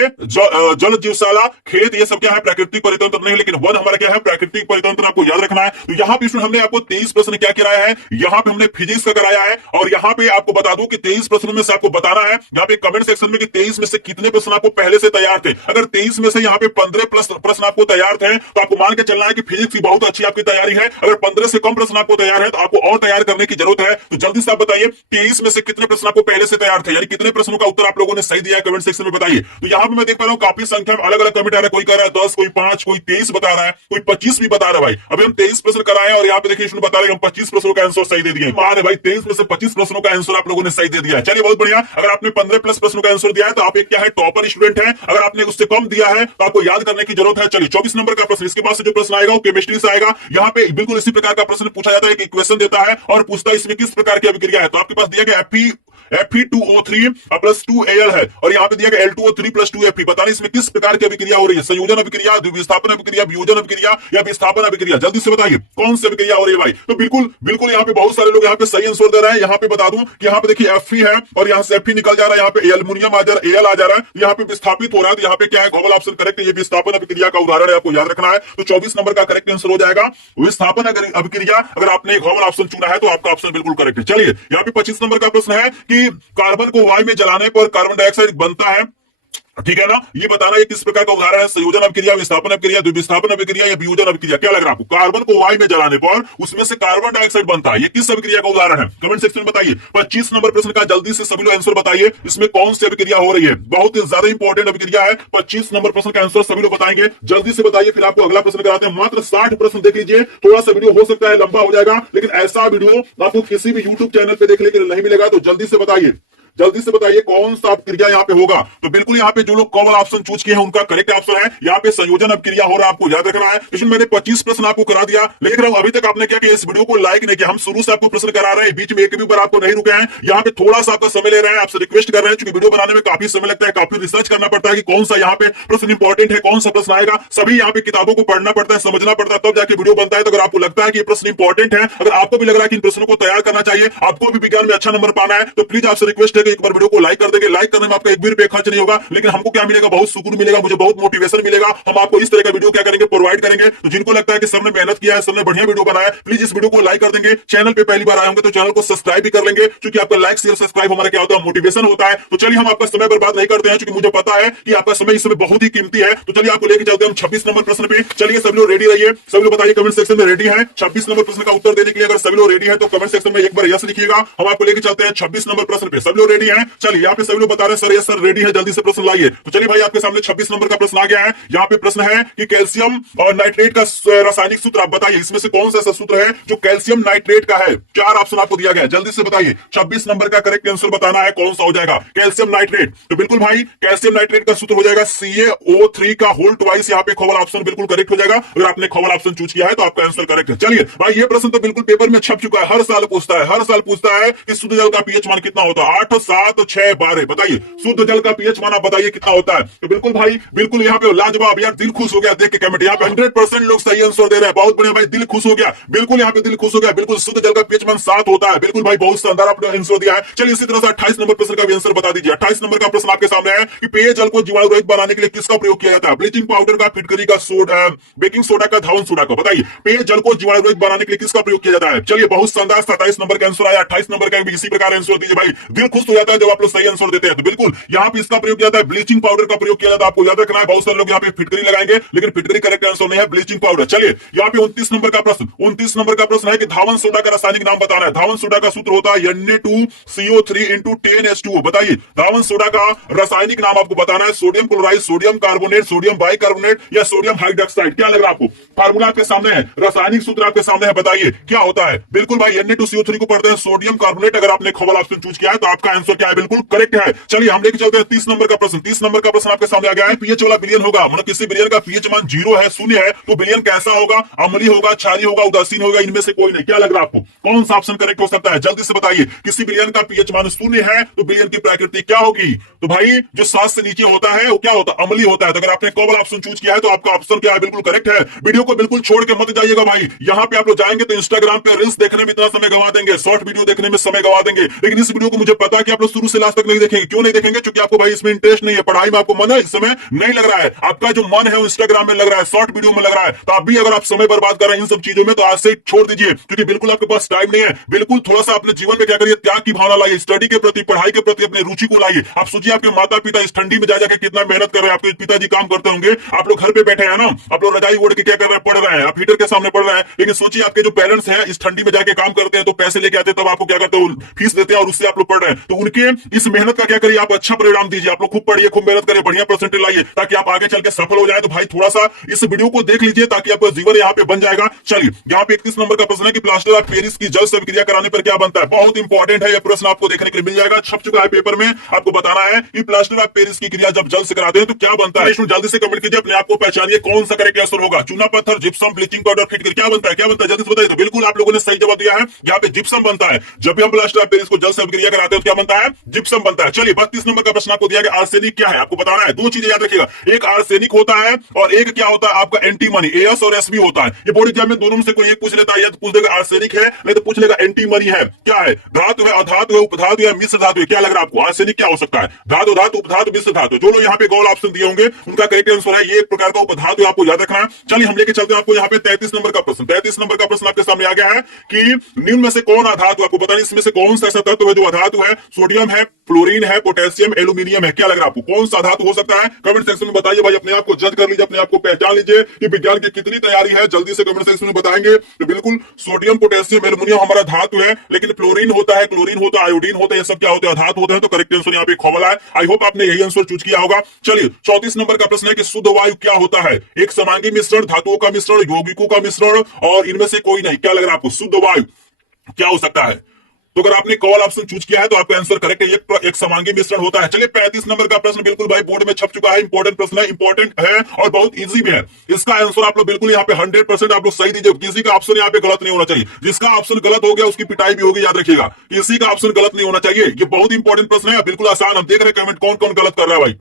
जल जीवशाला, खेत ये सब क्या है प्राकृतिक परितंत्र नहीं, लेकिन वन हमारा क्या है प्राकृतिक परितंत्र, आपको याद रखना है। तो यहाँ पे हमने आपको 23 प्रश्न क्या कराया है, यहाँ पे हमने फिजिक्स का कराया है। और यहाँ पे आपको बता दूं कि 23 प्रश्नों में से आपको बताना है यहाँ पे कमेंट सेक्शन में कि 23 में से कितने प्रश्न आपको पहले से तैयार थे। अगर 23 में से यहाँ पे 15 प्लस प्रश्न आपको तैयार थे तो आपको मान के चलना है कि फिजिक्स की बहुत अच्छी आपकी तैयारी है। अगर 15 से कम प्रश्न आपको तैयार है तो आपको और तैयार करने की जरूरत है। तो जल्दी से आप बताइए 23 में से कितने प्रश्न आपको पहले से तैयार थे, यानी कितने प्रश्नों का उत्तर आप लोगों ने सही दिया है, कमेंट सेक्शन में बताइए। तो यहाँ पे मैं देख पा रहा हूँ काफी संख्या में अलग अलग कमेंट आ रहा है, कोई कह रहा है 10, कोई 5, कोई 23 बता रहा है, कोई 25 भी बता रहा है। भाई अभी हम 23 प्रश्न कराए हैं और यहाँ पे देखिए इसमें बता रहे हैं हम 25 प्रश्नों का आंसर सही दे दिए। मान है भाई 23 में से 25 प्रश्नों का आंसर आप लोगों ने सही दे दिया है। चलिए बहुत बढ़िया। अगर आपने 15 प्लस प्रश्नों का आंसर दिया है तो आप एक क्या है टॉपर स्टूडेंट है। अगर आपने उससे कम दिया है तो आपको याद करने की जरूरत है। चलिए 24 नंबर का प्रश्न, इसके बाद से जो प्रश्न आएगा वो केमिस्ट्री से आएगा। यहाँ पे बिल्कुल इसी प्रकार का प्रश्न पूछा जाता है कि इक्वेशन देता है और पूछता है इसमें किस प्रकार की अभिक्रिया है। तो आपके पास दिया गया Fe2O3 प्लस 2Al है और यहाँ पे दिया गया Al2O3 प्लस 2Fe। बताना इसमें किस प्रकार की अभिक्रिया हो रही है, संयोजन अभिक्रिया, द्विविस्थापन अभिक्रिया, वियोजन अभिक्रिया या विस्थापन अभिक्रिया। जल्दी से बताइए कौन सी अभिक्रिया हो रही है भाई। तो बिल्कुल यहाँ पे बहुत सारे लोग यहाँ पे सही आंसर दे रहे हैं। यहाँ पे बता दूं कि यहाँ पे देखिए Fe है और यहाँ से Fe निकल जा रहा है, यहाँ पे एल्युमिनियम आ जा रहा है, Al आ जा रहा है, यहाँ पे विस्थापित हो रहा है। तो यहाँ पे क्या है गूगल ऑप्शन करेक्ट है, ये विस्थापन अभिक्रिया का उदाहरण है, आपको याद रखना है। तो 24 नंबर का करेक्ट आंसर हो जाएगा विस्थापन अभिक्रिया। अगर आपने गूगल ऑप्शन चुना है तो आपका ऑप्शन बिल्कुल करेक्ट है। चलिए यहाँ पे 25 नंबर का प्रश्न है कि कार्बन को वायु में जलाने पर कार्बन डाइऑक्साइड बनता है, ठीक है ना। ये बताना है किस प्रकार का उदाहरण है, संयोजन अभिक्रिया, विस्थापन अभिक्रिया, द्विविस्थापन अभिक्रिया या वियोजन अभिक्रिया। क्या लग रहा है आपको, कार्बन को वायु में जलाने पर उसमें से कार्बन डाइऑक्साइड बनता है, ये किस अभिक्रिया का उदाहरण है, कमेंट सेक्शन में बताइए। 25 नंबर प्रश्न का जल्दी से सभी लोग आंसर बताइए, इसमें कौन सी अभिक्रिया हो रही है। बहुत ही ज्यादा इंपॉर्टेंट अभिक्रिया है। 25 नंबर प्रश्न का आंसर सभी लोग बताएंगे, जल्दी से बताइए, फिर आपको अगला प्रश्न कराते हैं। मात्र 60 प्रश्न देख लीजिए, थोड़ा सा वीडियो हो सकता है लंबा हो जाएगा, लेकिन ऐसा वीडियो आपको किसी भी यूट्यूब चैनल पे देखने के लिए नहीं मिलेगा। तो जल्दी से बताइए जल्दी से बताइए कौन सा क्रिया यहाँ पे होगा। तो बिल्कुल यहाँ पे जो लोग कॉमन ऑप्शन चूज किए हैं उनका करेक्ट ऑप्शन है यहाँ पे संयोजन अब क्रिया हो रहा है, आपको याद रखना है। इसमें मैंने 25 प्रश्न आपको करा दिया, लेकिन अभी तक आपने क्या किया, इस वीडियो को लाइक नहीं किया। हम शुरू से आपको प्रश्न करा रहे हैं, बीच में एक भी बार आपको नहीं रुके हैं। यहाँ पे थोड़ा सा आपका समय ले रहे हैं, आपसे रिक्वेस्ट कर रहे हैं, क्योंकि वीडियो बनाने में काफी समय लगता है, काफी रिसर्च करना पड़ता है कि कौन सा यहाँ पे प्रश्न इंपॉर्टेंट है, कौन सा प्रश्न आएगा। सभी यहाँ पे किताबों को पढ़ना पड़ता है, समझना पड़ता है, तब जाके वीडियो बनता है। तो अगर आपको लगता है कि ये प्रश्न इंपॉर्टेंट है, अगर आपको भी लग रहा है कि इन प्रश्नों को तैयार करना चाहिए, आपको भी विज्ञान में अच्छा नंबर पाना है, तो प्लीज आपसे रिक्वेस्ट है कि एक बार वीडियो को लाइक कर देंगे। लाइक करने में आपका एक भी रुपया खर्च नहीं होगा, लेकिन हमको क्या मिलेगा, बहुत सुकून मिलेगा, मुझे बहुत मोटिवेशन मिलेगा। हम आपको इस तरह का वीडियो क्या करेंगे, प्रोवाइड करेंगे। तो जिनको लगता है कि सर ने मेहनत किया है, सर ने बढ़िया वीडियो बनाया, प्लीज इस वीडियो को लाइक कर देंगे। चैनल पे पहली बार आए होंगे तो चैनल को सब्सक्राइब भी कर लेंगे, क्योंकि आपका लाइक शेयर सब्सक्राइब हमारा क्या होता है, मोटिवेशन होता है। तो चलिए हम आपका समय बर्बाद नहीं करते हैं, क्योंकि मुझे पता है कि आपका समय इस समय बहुत ही कीमती है। तो चलिए आपको लेके चलते हैं हम 26 नंबर प्रश्न पे। चलिए सभी लोग रेडी रहिए, सभी लोग बताइए कमेंट सेक्शन में रेडी है 26 नंबर प्रश्न का उत्तर देने के लिए। अगर सभी लोग रेडी है तो कमेंट सेक्शन में एक बार यस लिखिएगा। हम आपको लेके चलते हैं 26 नंबर प्रश्न पे। सभी लोग रेडी हैं? चलिए यहाँ पे सभी लोग बता रहे हैं सर यस सर रेडी है, जल्दी से प्रश्न लाइए। तो चलिए भाई आपके सामने 26 नंबर का प्रश्न आ गया है। यहाँ पे प्रश्न है कि कैल्शियम और नाइट्रेट का रासायनिक सूत्र आप बताइए, इसमें से कौन सा ऐसा सूत्र है जो कैल्शियम नाइट्रेट का है। 4 ऑप्शन आपको दिया गया है, जल्दी से बताइए। 26 नंबर का करेक्ट आंसर बताना है, कौन सा हो जाएगा। कैल्शियम नाइट्रेट, तो बिल्कुल भाई कैल्शियम नाइट्रेट का सूत्र हो जाएगा CaO3 का होल ट्वाइस। यहाँ पे खबर ऑप्शन बिल्कुल करेक्ट हो जाएगा। अगर आपने खबर ऑप्शन चूज किया है तो आपका आंसर करेक्ट है। चलिए भाई ये प्रश्न तो बिल्कुल पेपर में छप चुका है, हर साल पूछता है, हर साल पूछता है कि शुद्ध जल का पीएच मान कितना होता है। 8 7 6 12 बताइए शुद्ध जल का पीएच मान आप बताइए कितना होता है। तो बिल्कुल भाई बिल्कुल यहाँ पे लाजवाब, यार दिल खुश हो गया देख के कमेंट। यहाँ पे 100% लोग सही आंसर दे रहे हैं, बहुत बढ़िया भाई, दिल खुश हो गया। बिल्कुल यहाँ पे दिल खुश हो गया, बिल्कुल शुद्ध जल का पीएच मान 7 होता है। बिल्कुल भाई बहुत शानदार आपने आंसर दिया है। चलिए इसी तरह से 28 नंबर प्रश्न का भी आंसर बता दीजिए। 28 नंबर का प्रश्न आपके सामने है कि पेयजल को जीवाणु रहित बनाने के लिए किसका प्रयोग किया जाता है। ब्लीचिंग पाउडर का, फिटकरी का, सोडा, बेकिंग सोडा का, धावन सोडा का। बताइए पेयजल को जीवाणु रहित बनाने के लिए किसका प्रयोग किया जाता है। चलिए बहुत शानदार 27 नंबर का आंसर आया। 28 नंबर का भी इसी प्रकार आंसर दीजिए भाई, दिल खुश हो जाता है जब आप लोग सही आंसर देते हैं। तो बिल्कुल यहाँ पे इसका प्रयोग किया जाता है, ब्लीचिंग पाउडर का प्रयोग किया जाता है, आपको याद रखना है। बहुत सारे लोग यहाँ पे फिटकरी लगाएंगे, लेकिन फिटकरी करेक्ट आंसर नहीं है, ब्लीचिंग पाउडर। चलिए यहाँ पे 29 नंबर का प्रश्न, 29 नंबर का प्रश्न है कि धावन सोडा का रासायनिक नाम बताना है। धावन सोडा का सूत्र होता है Na2CO3 × 10H2O। बताइए धावन सोडा का रासायनिक नाम आपको बताना है। Sodium chloride, sodium carbonate, sodium bicarbonate या सोडियम हाइड्रोक्साइड, क्या लग रहा है आपको। फार्मूला आपके सामने है, रासायनिक सूत्र आपके सामने है, बताइए क्या होता है। बिल्कुल भाई Na2CO3 को पढ़ते हैं सोडियम कार्बोनेट। अगर आपने खबर ऑप्शन चूज किया है तो आपका आंसर क्या है, बिल्कुल करेक्ट है। चलिए हम लेके चलते हैं 30 नंबर का प्रश्न। 30 नंबर का प्रश्न आपके सामने आ गया है। पीएच वाला बिलियन होगा, मतलब किसी बिलियन का पीएच मान 0 है, 0 है, तो बिलियन कैसा होगा। अम्लीय होगा, क्षारीय होगा, उदासीन होगा, इनमें से कोई नहीं। क्या लग रहा है आपको, कौन सा ऑप्शन करेक्ट हो सकता है, जल्दी से बताइए। किसी बिलियन का पीएच मान 0 है तो बिलियन की प्रकृति क्या होगी। तो भाई जो 7 से नीचे होता है वो क्या होता है, अम्लीय होता है। तो अगर आपने कॉमन ऑप्शन चूज किया है तो आपका ऑप्शन क्या है, बिल्कुल करेक्ट है। वीडियो को बिल्कुल छोड़ के मत जाइएगा भाई। यहाँ पे आप लोग जाएंगे तो इंस्टाग्राम पे रील्स देखने में इतना समय गवा देंगे, शॉर्ट वीडियो देखने में समय गवा देंगे, लेकिन इस वीडियो को मुझे पता है कि आप लोग शुरू से लास्ट तक नहीं देखेंगे। क्यों नहीं देखेंगे, क्योंकि आपको भाई इसमें इंटरेस्ट नहीं है, पढ़ाई में आपको मन है, इस समय नहीं लग रहा है। आपका जो मन है वो इंस्टाग्राम में लग रहा है, शॉर्ट वीडियो में लग रहा है। तो आप भी अगर आप समय बर्बाद कर रहे हैं इन सब चीजों में तो आज से छोड़ दीजिए, क्योंकि बिल्कुल आपके पास टाइम नहीं है। बिल्कुल थोड़ा सा अपने जीवन में क्या करिए, त्याग की भावना लाइए, स्टडी के प्रति, पढ़ाई के प्रति अपनी रुचि को लाइए। आप सोचिए आपके माता पिता इस ठंडी में जाके कितना मेहनत कर रहे हैं। आपके पिताजी काम करते होंगे, आप लोग घर पे बैठे हैं ना, आप लोग रजाई ओढ़ के क्या कर रहे हैं, पढ़ रहे हैं, आप हीटर के सामने पढ़ रहे हैं। लेकिन सोचिए आपके जो पेरेंट्स हैं इस ठंडी में जाके काम करते हैं, तो पैसे लेके आते हैं, तब आपको क्या करते हैं, फीस देते हैं और उससे आप लोग पढ़ रहे हैं। तो उनके इस मेहनत का क्या करिए, आप अच्छा परिणाम दीजिए। आप लोग खूब पढ़िए, खूब मेहनत करिए, बढ़िया परसेंटेज लाइए, ताकि आप आगे चल के सफल हो जाए। तो भाई थोड़ा सा इस वीडियो को देख लीजिए ताकि आपका जीवन यहाँ पे बन जाएगा। चलिए यहाँ पे 31 नंबर का प्रश्न है कि प्लास्टर ऑफ पेरिस की जल से अभिक्रिया कराने पर क्या बनता है। बहुत इंपॉर्टेंट है, यह प्रश्न आपको देखने के लिए मिल जाएगा, छप चुका है पेपर में। आपको बताना है कि प्लास्टर ऑफ पेरिस की क्रिया जब जल से कराते हैं तो क्या बनता है। जल्दी से कमेंट कीजिए, अपने आप को पहचानिए कौन सा करेक्ट आंसर होगा। चूना पत्थर, जिप्सम, ब्लीचिंग पाउडर, फिटकरी, क्या बनता है, क्या बनता है, जल्दी से बताइए। तो बिल्कुल आप लोगों ने सही जवाब दिया है, यहाँ पे जिप्सम बनता है। जब भी हम प्लास्टर ऑफ पेरिस को जल से अभिक्रिया कराते हैं तो क्या बनता है, जिप्सम बनता है। चलिए 32 नंबर का प्रश्न आपको दिया गया, आर्सेनिक क्या है आपको बताना है। दो चीजें याद रखिएगा, एक आर्सेनिक होता है और एक क्या होता है आपका एंटीमनी, एस और एसबी होता है। ये बोर्ड एग्जाम में दोनों में से कोई एक पूछ लेता है, या तो पूछ देगा आर्सेनिक है, नहीं तो पूछ लेगा एंटीमनी है। क्या है, धातु है, अधातु है, उपधातु है, मिश्र धातु है। क्या लग रहा है आपको, आर्सेनिक क्या हो सकता है, धातु, धातु, उपधातु, मिश्र धातु। जो लोग यहाँ पे गौल ऑप्शन दिए होंगे उनका करेक्ट आंसर है ये एक प्रकार का उपधातु, आपको याद रखना है। चलिए हम लेके चलते हैं आपको यहाँ पे 33 नंबर का प्रश्न। 33 नंबर का प्रश्न आपके सामने आ गया है कि निम्न में से कौन अधातु, आपको बताना इसमें से कौन सा ऐसा तत्व है जो अधातु है। सोडियम है, फ्लोरीन है, पोटेशियम, एल्यूमिनियम है। क्या लग रहा है आपको, कौन सा धातु हो सकता है, कमेंट सेक्शन में बताइए भाई। अपने आप को जज कर लीजिए, अपने आप को पहचान लीजिए कि विज्ञान की कितनी तैयारी है, जल्दी से कमेंट सेक्शन में बताएंगे। तो बिल्कुल सोडियम, पोटेशियम, एल्यूमिनियम हमारा धातु है, लेकिन फ्लोरीन होता है, क्लोरीन होता है, आयोडीन होता है, ये सब क्या होते हैं, धातु होते हैं। तो करेक्ट आंसर यहाँ पे खबल है। आई होप आपने यही आंसर चूज किया होगा। चलिए 34 नंबर का प्रश्न है कि शुद्ध वायु क्या होता है। एक समांगी मिश्रण, धातुओं का मिश्रण, यौगिकों का मिश्रण और इनमें से कोई नहीं। क्या लग रहा है आपको, शुद्ध वायु क्या हो सकता है। तो अगर आपने कॉल ऑप्शन चूज किया है तो आपका आंसर करेक्ट है, एक समांगी मिश्रण होता है। चलिए 35 नंबर का प्रश्न बिल्कुल भाई बोर्ड में छप चुका है, इंपॉर्टेंट प्रश्न है, इंपॉर्टेंट है और बहुत इजी भी है। इसका आंसर आप लोग बिल्कुल यहाँ पे 100% आप लोग सही दीजिए, किसी का ऑप्शन यहाँ पे गलत नहीं होना चाहिए। जिसका ऑप्शन गलत हो गया उसकी पिटाई भी होगी, याद रखिएगा, किसी का ऑप्शन गलत नहीं होना चाहिए। ये बहुत इंपॉर्टेंट प्रश्न है, बिल्कुल आसान। हम देख रहे हैं कमेंट कौन कौन गलत कर रहा है भाई।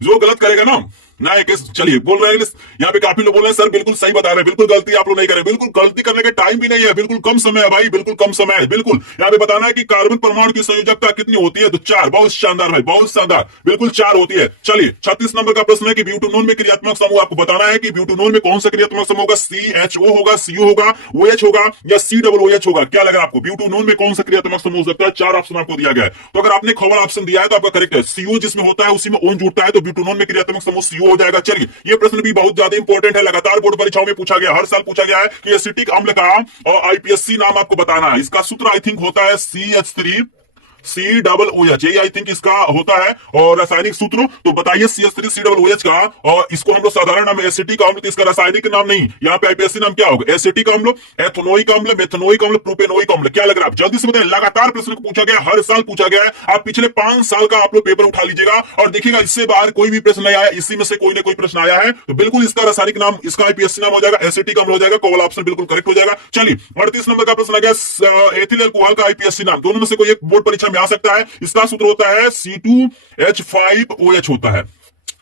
जो गलत करेगा ना ना एक चलिए बोल रहे हैं यहाँ पे काफी लोग बोल रहे हैं सर बिल्कुल सही बता रहे हैं, बिल्कुल गलती आप लोग नहीं करें। बिल्कुल गलती करने का टाइम भी नहीं है, बिल्कुल कम समय है भाई, बिल्कुल कम समय है। बिल्कुल यहाँ पे बताना है कि कार्बन परमाणु की संयोजकता कितनी होती है, तो 4। बहुत शानदार भाई, बहुत शानदार, बिल्कुल 4 होती है। चलिए 36 नंबर का प्रश्न है कि ब्यूटेनॉल में क्रियात्मक समूह, आपको बताना है कि ब्यूटेनॉल में कौन सा क्रियात्मक समूह होगा, CHO होगा, CO होगा, OH होगा या COOH होगा, क्या लग रहा है आपको? ब्यूटेनॉल में कौन सा क्रियात्मक समूह हो सकता है? 4 ऑप्शन आपको दिया गया है। तो अगर आपने खबर ऑप्शन दिया है तो आपका करेक्ट है। CO जिसमें होता है उसी में ओन जुड़ता है, तो ब्यूटेनॉल में क्रियात्मक समूह CO हो जाएगा। चलिए ये प्रश्न भी बहुत ज्यादा इंपॉर्टेंट है, लगातार बोर्ड परीक्षाओं में पूछा गया, हर साल पूछा गया है कि एसिटिक अम्ल का और IPSC नाम आपको बताना है। इसका सूत्र आई थिंक होता है CH3COOH, ये आई थिंक इसका होता है। और रासायनिक सूत्र तो बताइए CH3COOH का, और इसको हम लोग साधारण नाम एसिटिक अम्ल, तो इसका रासायनिक नाम नहीं, यहाँ पे IPSC नाम क्या होगा? एसिटिक अम्ल, एथनोइक अम्ल, मेथनोइक अम्ल, प्रोपेनोइक अम्ल, क्या लग रहा है? आप जल्दी से बताएं। लगातार प्रश्न पूछा गया, हर साल पूछा गया है। आप पिछले 5 साल का आप लोग पेपर उठा लीजिएगा और देखिएगा इससे बाहर कोई भी प्रश्न नहीं आया, इसी में से कोई ना कोई प्रश्न आया है। तो बिल्कुल इसका रासायनिक नाम, इसका IPSC नाम हो जाएगा एसिटिक अम्ल हो जाएगा। कॉल ऑप्शन बिल्कुल करेक्ट हो जाएगा। चलिए 38 नंबर का प्रश्न आ गया, एथिल अल्कोहल का IPSC नाम, दोनों में से कोई एक बोर्ड परीक्षा में आ सकता है। इसका सूत्र होता है C2H5OH होता है।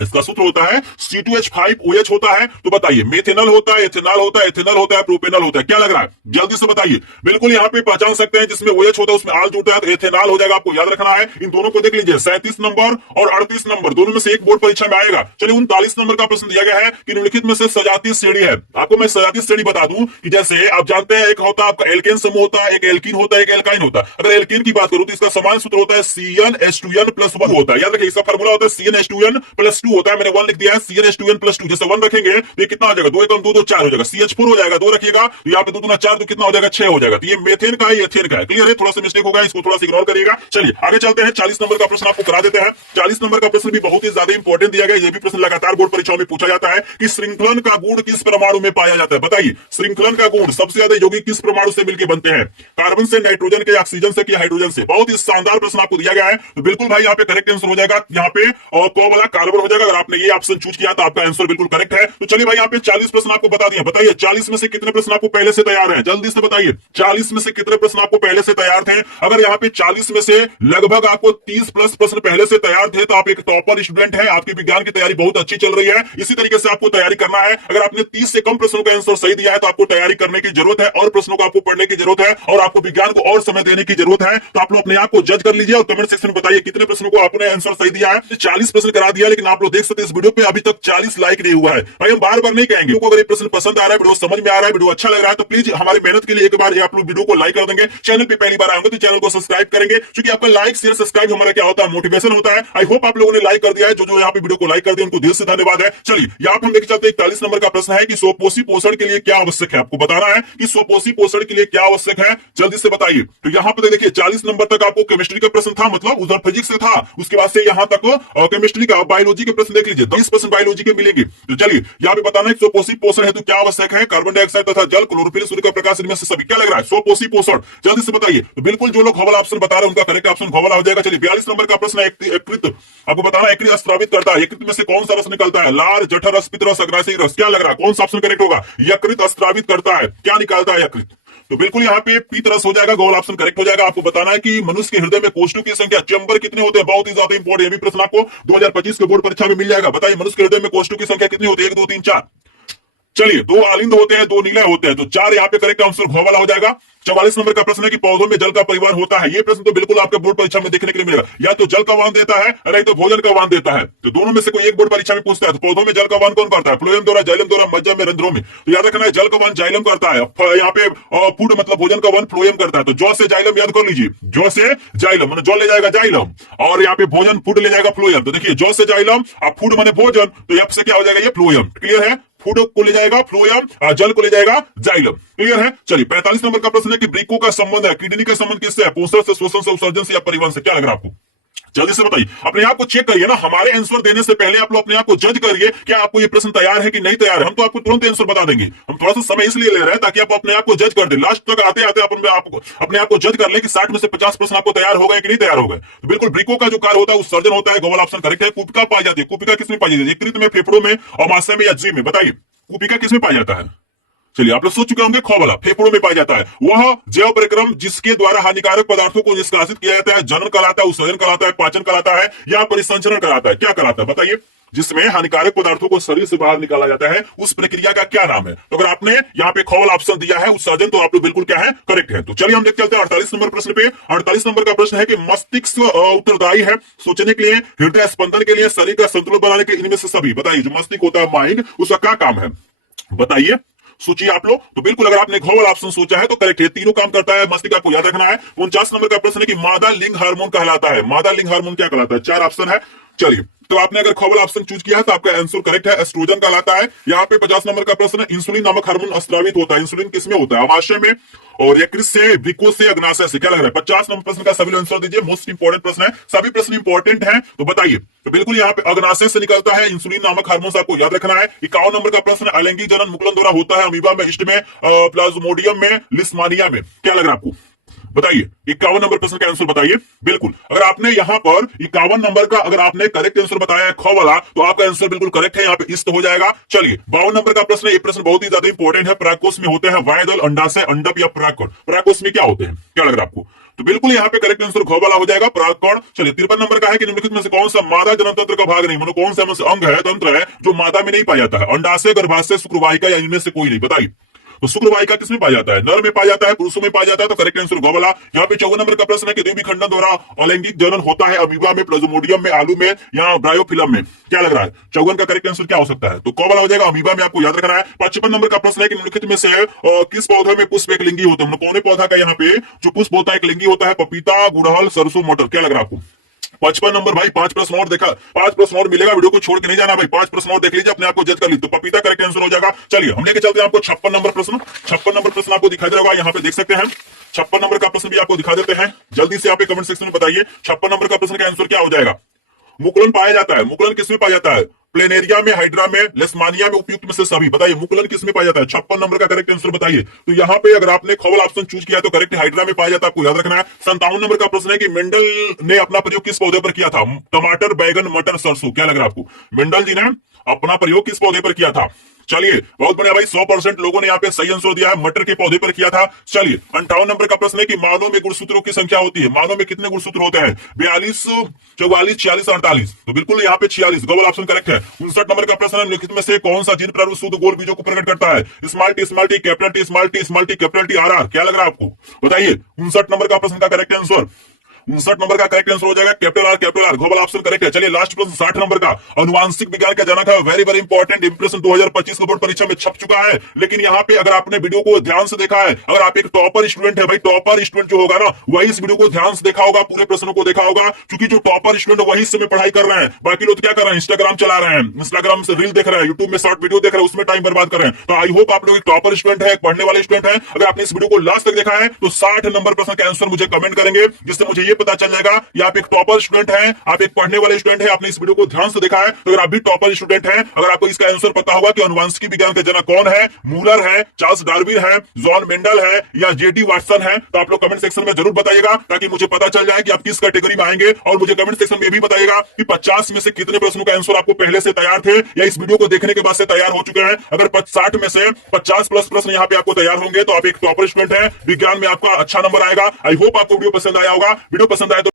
इसका सूत्र होता है C2H5OH होता है। तो बताइए मेथेनॉल होता है, एथेनॉल होता है, एथेनॉल होता है, प्रोपेनॉल होता है, क्या लग रहा है? जल्दी से बताइए। बिल्कुल यहाँ पे पहचान सकते हैं, जिसमें OH होता है उसमें आल जुड़ता है तो एथेनॉल हो जाएगा, आपको याद रखना है। इन दोनों को देख लीजिए, 37 नंबर और 38 नंबर दोनों में से एक बोर्ड परीक्षा में आएगा। चलिए 39 नंबर का प्रश्न दिया गया है कि निम्नलिखित में से सजातीय श्रेणी है। आपको मैं सजातीय श्रेणी बता दूं कि जैसे आप जानते हैं एक होता है आपका एल्केन समूह होता है, एक एल्कीन होता है, एक एल्काइन होता है। अगर एल्कीन की बात करूं तो इसका समान सूत्र होता है CnH2n+1 होता है। याद रखिए इसका फार्मूला होता है CnH2n+2 होता है। मैंने 1 लिख दिया है, CnH2n+2, जैसे 1 रखेंगे तो ये कितना हो जाएगा? 2 एकम 2 2 4 हो जाएगा। CH4 हो जाएगा, 2 रखिएगा तो यहाँ पे 2 दूना 4, तो कितना हो जाएगा? 6 हो जाएगा। तो ये मेथेन का है, एथेन का है। क्लियर है? थोड़ा सा मिस्टेक होगा, इसको थोड़ा सा इग्नोर करिएगा। चलिए आगे चलते हैं। 40 नंबर का प्रश्न आपको करा देते हैं। 40 नंबर का प्रश्न भी बहुत ही ज्यादा इंपॉर्टेंट दिया गया है। ये भी प्रश्न लगातार बोर्ड परीक्षाओं में पूछा जाता है कि श्रृंखलन का गुण किस परमाणु में पाया जाता है? बताइए श्रृंखलन का गुण सबसे ज्यादा यौगिक किस परमाणु से मिलकर बनते हैं? कार्बन से, नाइट्रोजन के, ऑक्सीजन से, हाइड्रोजन से? बहुत ही शानदार प्रश्न आपको दिया गया है। तो बिल्कुल भाई यहाँ पे करेक्ट आंसर हो जाएगा, यहाँ पे और को वाला कार्बन हो जाएगा। अगर आपने ये ऑप्शन चूज किया तो आपका आंसर बिल्कुल करेक्ट है। तो चलिए भाई यहाँ पे 40 प्रश्न आपको बता दिए। बताइए 40 में से कितने प्रश्न आपको पहले से तैयार है? जल्दी से बताइए 40 में से कितने प्रश्न आपको पहले से तैयार थे? अगर यहाँ पे 40 में से लगभग आपको 30 प्लस प्रश्न पहले से तैयार थे तो आप एक टॉपर स्टूडेंट हैं, आपकी विज्ञान की तैयारी बहुत अच्छी चल रही है। इसी तरीके से आपको तैयारी करना है। अगर आपने 30 से कम प्रश्नों का आंसर सही दिया है तो आपको तैयारी करने की जरूरत है, और प्रश्नों को आपको पढ़ने की जरूरत है, और आपको विज्ञान को और समय देने की जरूरत है। तो आप लोग अपने आप को जज कर लीजिए और कमेंट सेक्शन में बताइए कितने प्रश्नों को आपने आंसर सही दिया है। 40 प्रश्न करा दिया, लेकिन आप लोग देख सकते हैं इस वीडियो पे अभी तक 40 लाइक नहीं हुआ है। भाई हम बार बार नहीं कहेंगे, अगर ये प्रश्न पसंद आ रहा है, वीडियो समझ में आ रहा है, वीडियो अच्छा लग रहा है, तो प्लीज हमारी मेहनत के लिए एक बार आप लोग वीडियो को लाइक कर देंगे। चैनल पे पहली बार आएंगे तो चैनल को सब्सक्राइब करेंगे, क्योंकि आपका लाइक शेयर सब्सक्राइब हमारा क्या होता है? मोटिवेशन होता है। आई होप आप लोगों ने लाइक कर दिया है। जो यहाँ पे वीडियो को लाइक कर दिया उनको दिल से धन्यवाद है। चलिए यहाँ पे हम देख चलते हैं 41 नंबर का प्रश्न है कि स्वपोषी पोषण के लिए क्या आवश्यक है? आपको बताना है कि स्वपोषी पोषण के लिए क्या आवश्यक है, जल्दी से बताइए। तो यहाँ पे देखिए 40 नंबर तक आपको केमिस्ट्री का प्रश्न था, मतलब उधर फिजिक्स से था, उसके बाद से यहाँ तक केमिस्ट्री का, बायोलॉजी के प्रश्न देख लीजिए, 20% बायोलॉजी के मिलेंगे। तो चलिए यहाँ पे बताना है स्वपोषी पोषण हेतु क्या आवश्यक है? कार्बन डाइऑक्साइड तथा जल, क्लोरोफिल, सूर्य का प्रकाश, इनमें से सभी, क्या लग रहा है? स्वपोषी पोषण, जल्दी से बताइए। तो बिल्कुल जो लोग हवाला ऑप्शन बता रहे हैं उनका करेक्ट ऑप्शन हवाला हो जाएगा। चलिए 42 नंबर का प्रश्न है यकृत, आपको बताना है यकृत स्रावित करता है, यकृत में से कौन सा रस निकलता है? लार, जठर रस, पित्त रस, अग्राशय रस, क्या लग रहा है? कौन सा ऑप्शन करेक्ट होगा? यकृत स्रावित करता है, क्या निकालता है यकृत? तो बिल्कुल यहाँ पे पीत रस हो जाएगा, गोल ऑप्शन करेक्ट हो जाएगा। आपको बताना है कि मनुष्य के हृदय में कोष्ठों की संख्या, चैम्बर कितने होते हैं? बहुत ही ज्यादा इंपॉर्टेंट, ये भी प्रश्न आपको 2025 के बोर्ड परीक्षा में मिल जाएगा। बताइए मनुष्य के हृदय में कोष्ठों की संख्या कितनी होती है? 1 2 3 4। चलिए 2 आलिंद होते हैं, 2 नीले होते हैं, तो 4 यहाँ पे करेक्ट आंसर घ वाला हो जाएगा। 44 नंबर का प्रश्न है कि पौधों में जल का परिवहन होता है। ये प्रश्न तो बिल्कुल आपके बोर्ड परीक्षा में देखने के लिए मिलेगा, या तो जल का वहन देता है, नहीं तो भोजन का वहन देता है। तो दोनों में से कोई एक बोर्ड परीक्षा में पूछता है। तो पौधों में जल का वहन कौन करता है? फ्लोएम द्वारा, जाइलम द्वारा, मज्जा में, रंध्रों में। तो याद रखना है जल का वहन जाइलम करता है। यहाँ पे फूड मतलब भोजन का वहन फ्लोएम करता है। तो जौ से जाइलम याद कर लीजिए, जौ से जाइलम मतलब जौ ले जाएगा जाइलम, और यहाँ पे भोजन फूड ले जाएगा फ्लोएम। तो देखिए जौ से जाइलम और फूड माने भोजन, तो यहाँ से क्या हो जाएगा? ये फ्लोएम। क्लियर है? फूड को ले जाएगा फ्लोएम, जल को ले जाएगा जाइलम। क्लियर है? चलिए 45 नंबर का प्रश्न है कि वृक्कों का संबंध है, किडनी का संबंध किससे है? पोषण से, श्वसन से, उत्सर्जन से, या परिवहन से? क्या लग रहा है आपको? जल्दी से बताइए, अपने आप को चेक करिए ना। हमारे आंसर देने से पहले आप लोग अपने आप को जज करिए, क्या आपको ये प्रश्न तैयार है कि नहीं तैयार है। हम तो आपको तुरंत आंसर बता देंगे, हम थोड़ा सा समय इसलिए ले रहे हैं ताकि आप अपने आप को जज कर दे। लास्ट तक आते आते अपने आप को जज कर ले कि 60 में से 50 प्रश्न आपको तैयार हो गए कि नहीं तैयार हो गए। तो बिल्कुल ब्रिको का जो कार्य होता है वो सर्जन होता है, गौवल ऑप्शन करेक्ट है। कुपिका पाई जाती है, कुपिका किसमें पाई जाती है? यकृत में, फेफड़ों में, अमाशय में या जीभ में? बताइए कुपिका किसमें पाया जाता है? चलिए आप लोग सोच चुके होंगे, ख वाला फेफड़ों में पाया जाता है। वह जैव परिक्रम जिसके द्वारा हानिकारक पदार्थों को निष्कासित किया जाता है, जनन कहलाता है, उत्सर्जन कहलाता है, पाचन कहलाता है या परिसंचरण कहलाता है? क्या कहलाता है बताइए? जिसमें हानिकारक पदार्थों को शरीर से बाहर निकाला जाता है, उस प्रक्रिया का क्या नाम है? तो अगर आपने यहाँ पे ख वाला ऑप्शन दिया है उत्सर्जन, तो आप लोग बिल्कुल क्या है? करेक्ट है। तो चलिए हम देखते चलते हैं 48 नंबर प्रश्न पे। 48 नंबर का प्रश्न है कि मस्तिष्क उत्तरदायी है सोचने के लिए, हृदय स्पंदन के लिए, शरीर का संतुलन बनाने के लिए, इनमें से सभी। बताइए जो मस्तिष्क होता है माइंड, उसका क्या काम है? बताइए, सोचिए आप लोग। तो बिल्कुल अगर आपने घ वाला ऑप्शन सोचा है तो करेक्ट है, तीनों काम करता है, मस्तिष्क आपको याद रखना है। 49 नंबर का प्रश्न है कि मादा लिंग हार्मोन कहलाता है। मादा लिंग हार्मोन क्या कहलाता है? 4 ऑप्शन है। चलिए तो आपने अगर ख वाला ऑप्शन चूज किया है तो आपका आंसर करेक्ट है, एस्ट्रोजन कहलाता है। यहाँ पे 50 नंबर का प्रश्न है, इंसुलिन नामक हार्मोन स्रावित होता है। इंसुलिन किसमें होता है? अमाशय में और यकृत से, वृक्कों से, अग्नाशय से। क्या लग रहा है? 50 नंबर प्रश्न का सभी आंसर दीजिए, मोस्ट इंपोर्टेंट प्रश्न है, सभी प्रश्न इंपोर्टेंट हैं। तो बताइए, तो बिल्कुल यहाँ पे अग्नाशय से निकलता है इंसुलिन नामक हार्मोन, आपको याद रखना है। 51 नंबर का प्रश्न, अलैंगिक जनन मुकुलन द्वारा होता है, अमीबा में, हिस्ट में, प्लाज्मोडियम में, लिस्मानिया में। क्या लग रहा है आपको? बताइए 51 नंबर प्रश्न का आंसर बताइए। बिल्कुल अगर आपने यहाँ पर 51 नंबर का अगर आपने करेक्ट आंसर बताया है ख वाला, तो आपका आंसर बिल्कुल करेक्ट है, यहाँ पे इस्त हो जाएगा। चलिए 52 नंबर का प्रश्न है, ये प्रश्न बहुत ही ज्यादा इंपॉर्टेंट है। परागकोश में होते हैं वायदल, अंडाशय, अंडप या परागकण। परागकोश में क्या होते हैं? क्या लग रहा है आपको? तो बिल्कुल यहाँ पे करेक्ट आंसर घ वाला हो जाएगा, परागकण। चलिए 53 नंबर का है कि निम्नलिखित में से कौन सा मादा जनन तंत्र का भाग नहीं, मतलब कौन सा अंग है, तंत्र है जो मादा में नहीं पाया जाता है? अंडाशय, गर्भाशय, शुक्रवाहिका या इनमें से कोई नहीं? बताइए तो शुक्रवाहिका किसमें पाया जाता है? नर में पाया जाता है, पुरुषों में पाया जाता है? तो करेक्ट आंसर ग वाला। यहाँ पे 54 नंबर का प्रश्न है कि द्विबीज खंडन द्वारा अलैंगिक जनन होता है, अमीबा में, प्लाज्मोडियम में, आलू में या ब्रायोफिलम में? क्या लग रहा है? 54 का करेक्ट आंसर क्या हो सकता है? तो क वाला हो जाएगा, अमीबा में, आपको याद रखना है। 55 नंबर का प्रश्न है कि निम्नलिखित में से किस पौधे में पुष्प एक लिंगी होते हैं? कौन पौधा का यहाँ पे जो पुष्प होता है एक लिंगी होता है? पपीता, गुड़हल, सरसों, मटर। क्या लग रहा है आपको? 55 नंबर भाई, 5 प्रश्न और देखा, 5 प्रश्न और मिलेगा, वीडियो को छोड़ के नहीं जाना भाई, 5 प्रश्न और देख लीजिए, अपने आप को जज कर लीजिए। तो पपीता करेक्ट आंसर हो जाएगा। चलिए हम लेके चलते हैं आपको 56 नंबर प्रश्न। 56 नंबर प्रश्न आपको दिखाई दे रहा होगा, यहाँ पे देख सकते हैं। 56 नंबर का प्रश्न भी आपको दिखा देते हैं, जल्दी से आप कमेंट सेक्शन में बताइए 56 नंबर का प्रश्न का आंसर क्या हो जाएगा? मुकुलन पाया जाता है, मुकुलन किसमें पाया जाता है? प्लेनेरिया में, हाइड्रा में, लेस्मानिया में, उपयुक्त में से सभी। बताइए मुकुलन किसमें पाया जाता है? 56 नंबर का करेक्ट आंसर बताइए। तो यहाँ पे अगर आपने ख वाला ऑप्शन चूज किया तो करेक्ट हाइड्रा में पाया जाता है, आपको याद रखना है। 57 नंबर का प्रश्न है कि मेंडल ने अपना प्रयोग किस पौधे पर किया था? टमाटर, बैगन, मटर, सरसों। क्या लग रहा है आपको? मेंडल जी ने अपना प्रयोग किस पौधे पर किया था? चलिए बहुत बढ़िया भाई, 100% लोगों ने यहाँ पे सही आंसर दिया है, मटर के पौधे पर किया था। चलिए 58 नंबर का प्रश्न है कि मानव में गुणसूत्रों की संख्या होती है, मानव में कितने गुणसूत्र होते हैं? 42, 44, 46, 48। तो बिल्कुल यहाँ पे 46 गलत ऑप्शन करेक्ट है। 59 नंबर का प्रश्न है, निम्नलिखित में से कौन सा जीन प्रारूप शुद्ध गोल बीजों को प्रकट करता है? Small T, small T, capital T, small T, small T, capital T, R R. क्या लग रहा है आपको? बताइए 59 नंबर का प्रश्न का करेक्ट आंसर। 59 नंबर का करेक्ट आंसर हो जाएगा capital R, capital R. Global option correct है। चलिए लास्ट प्रश्न 60 नंबर का, अनुवांशिक विज्ञान का जनक है, वेरी वेरी इंपॉर्टेंट, इंप्रेशन 2025 को बोर्ड परीक्षा में छप चुका है। लेकिन यहाँ पे अगर आपने वीडियो को ध्यान से देखा है, अगर आप एक टॉपर स्टूडेंट है भाई, टॉपर स्टूडेंट जो होगा ना वही इस वीडियो को ध्यान से देखा होगा, पूरे प्रश्नों को देखा होगा, क्योंकि जो टॉपर स्टूडेंट वही समय पढ़ाई कर रहे हैं। बाकी लोग क्या कर रहे हैं? इंस्टाग्राम चला रहे हैं, इंस्टाग्राम से रील देख रहे हैं, यूट्यूब में शॉर्ट वीडियो देख रहे हैं, उसमें टाइम बर्बाद कर रहे हैं। तो आई होप आप लोग एक टॉपर स्टूडेंट है, पढ़ने वाले स्टूडेंट है। अगर आपने इस वीडियो को लास्ट तक देखा है तो 60 नंबर प्रश्न का आंसर मुझे कमेंट करेंगे, जिससे मुझे ये पता चल जाएगा कि आप एक टॉपर स्टूडेंट हैं, आप एक पढ़ने वाले स्टूडेंट हैं, आपने इस वीडियो को ध्यान से देखा है। तो अगर आप भी टॉपर स्टूडेंट हैं, अगर आपको इसका आंसर पता होगा कि अनुवांशिक विज्ञान के जनक कौन है, मूलर है, चार्ल्स डार्विन है, जॉन मेंडल है या जेडी वाटसन है, तो आप लोग कमेंट सेक्शन में जरूर बताइएगा, ताकि मुझे पता चल जाए कि आप किस कैटेगरी में आएंगे। और मुझे कमेंट सेक्शन में भी बताइएगा कि 50 में से कितने प्रश्नों का आंसर आपको पहले से तैयार थे या इस वीडियो को देखने के बाद से तैयार हो चुके हैं। अगर 60 में से 50 प्लस प्रश्न यहाँ पे आपको तैयार होंगे तो आप एक टॉपर स्टूडेंट है, विज्ञान में आपका अच्छा नंबर आएगा। आई होप आपको वीडियो पसंद आया होगा। वीडियो पसंद आए तो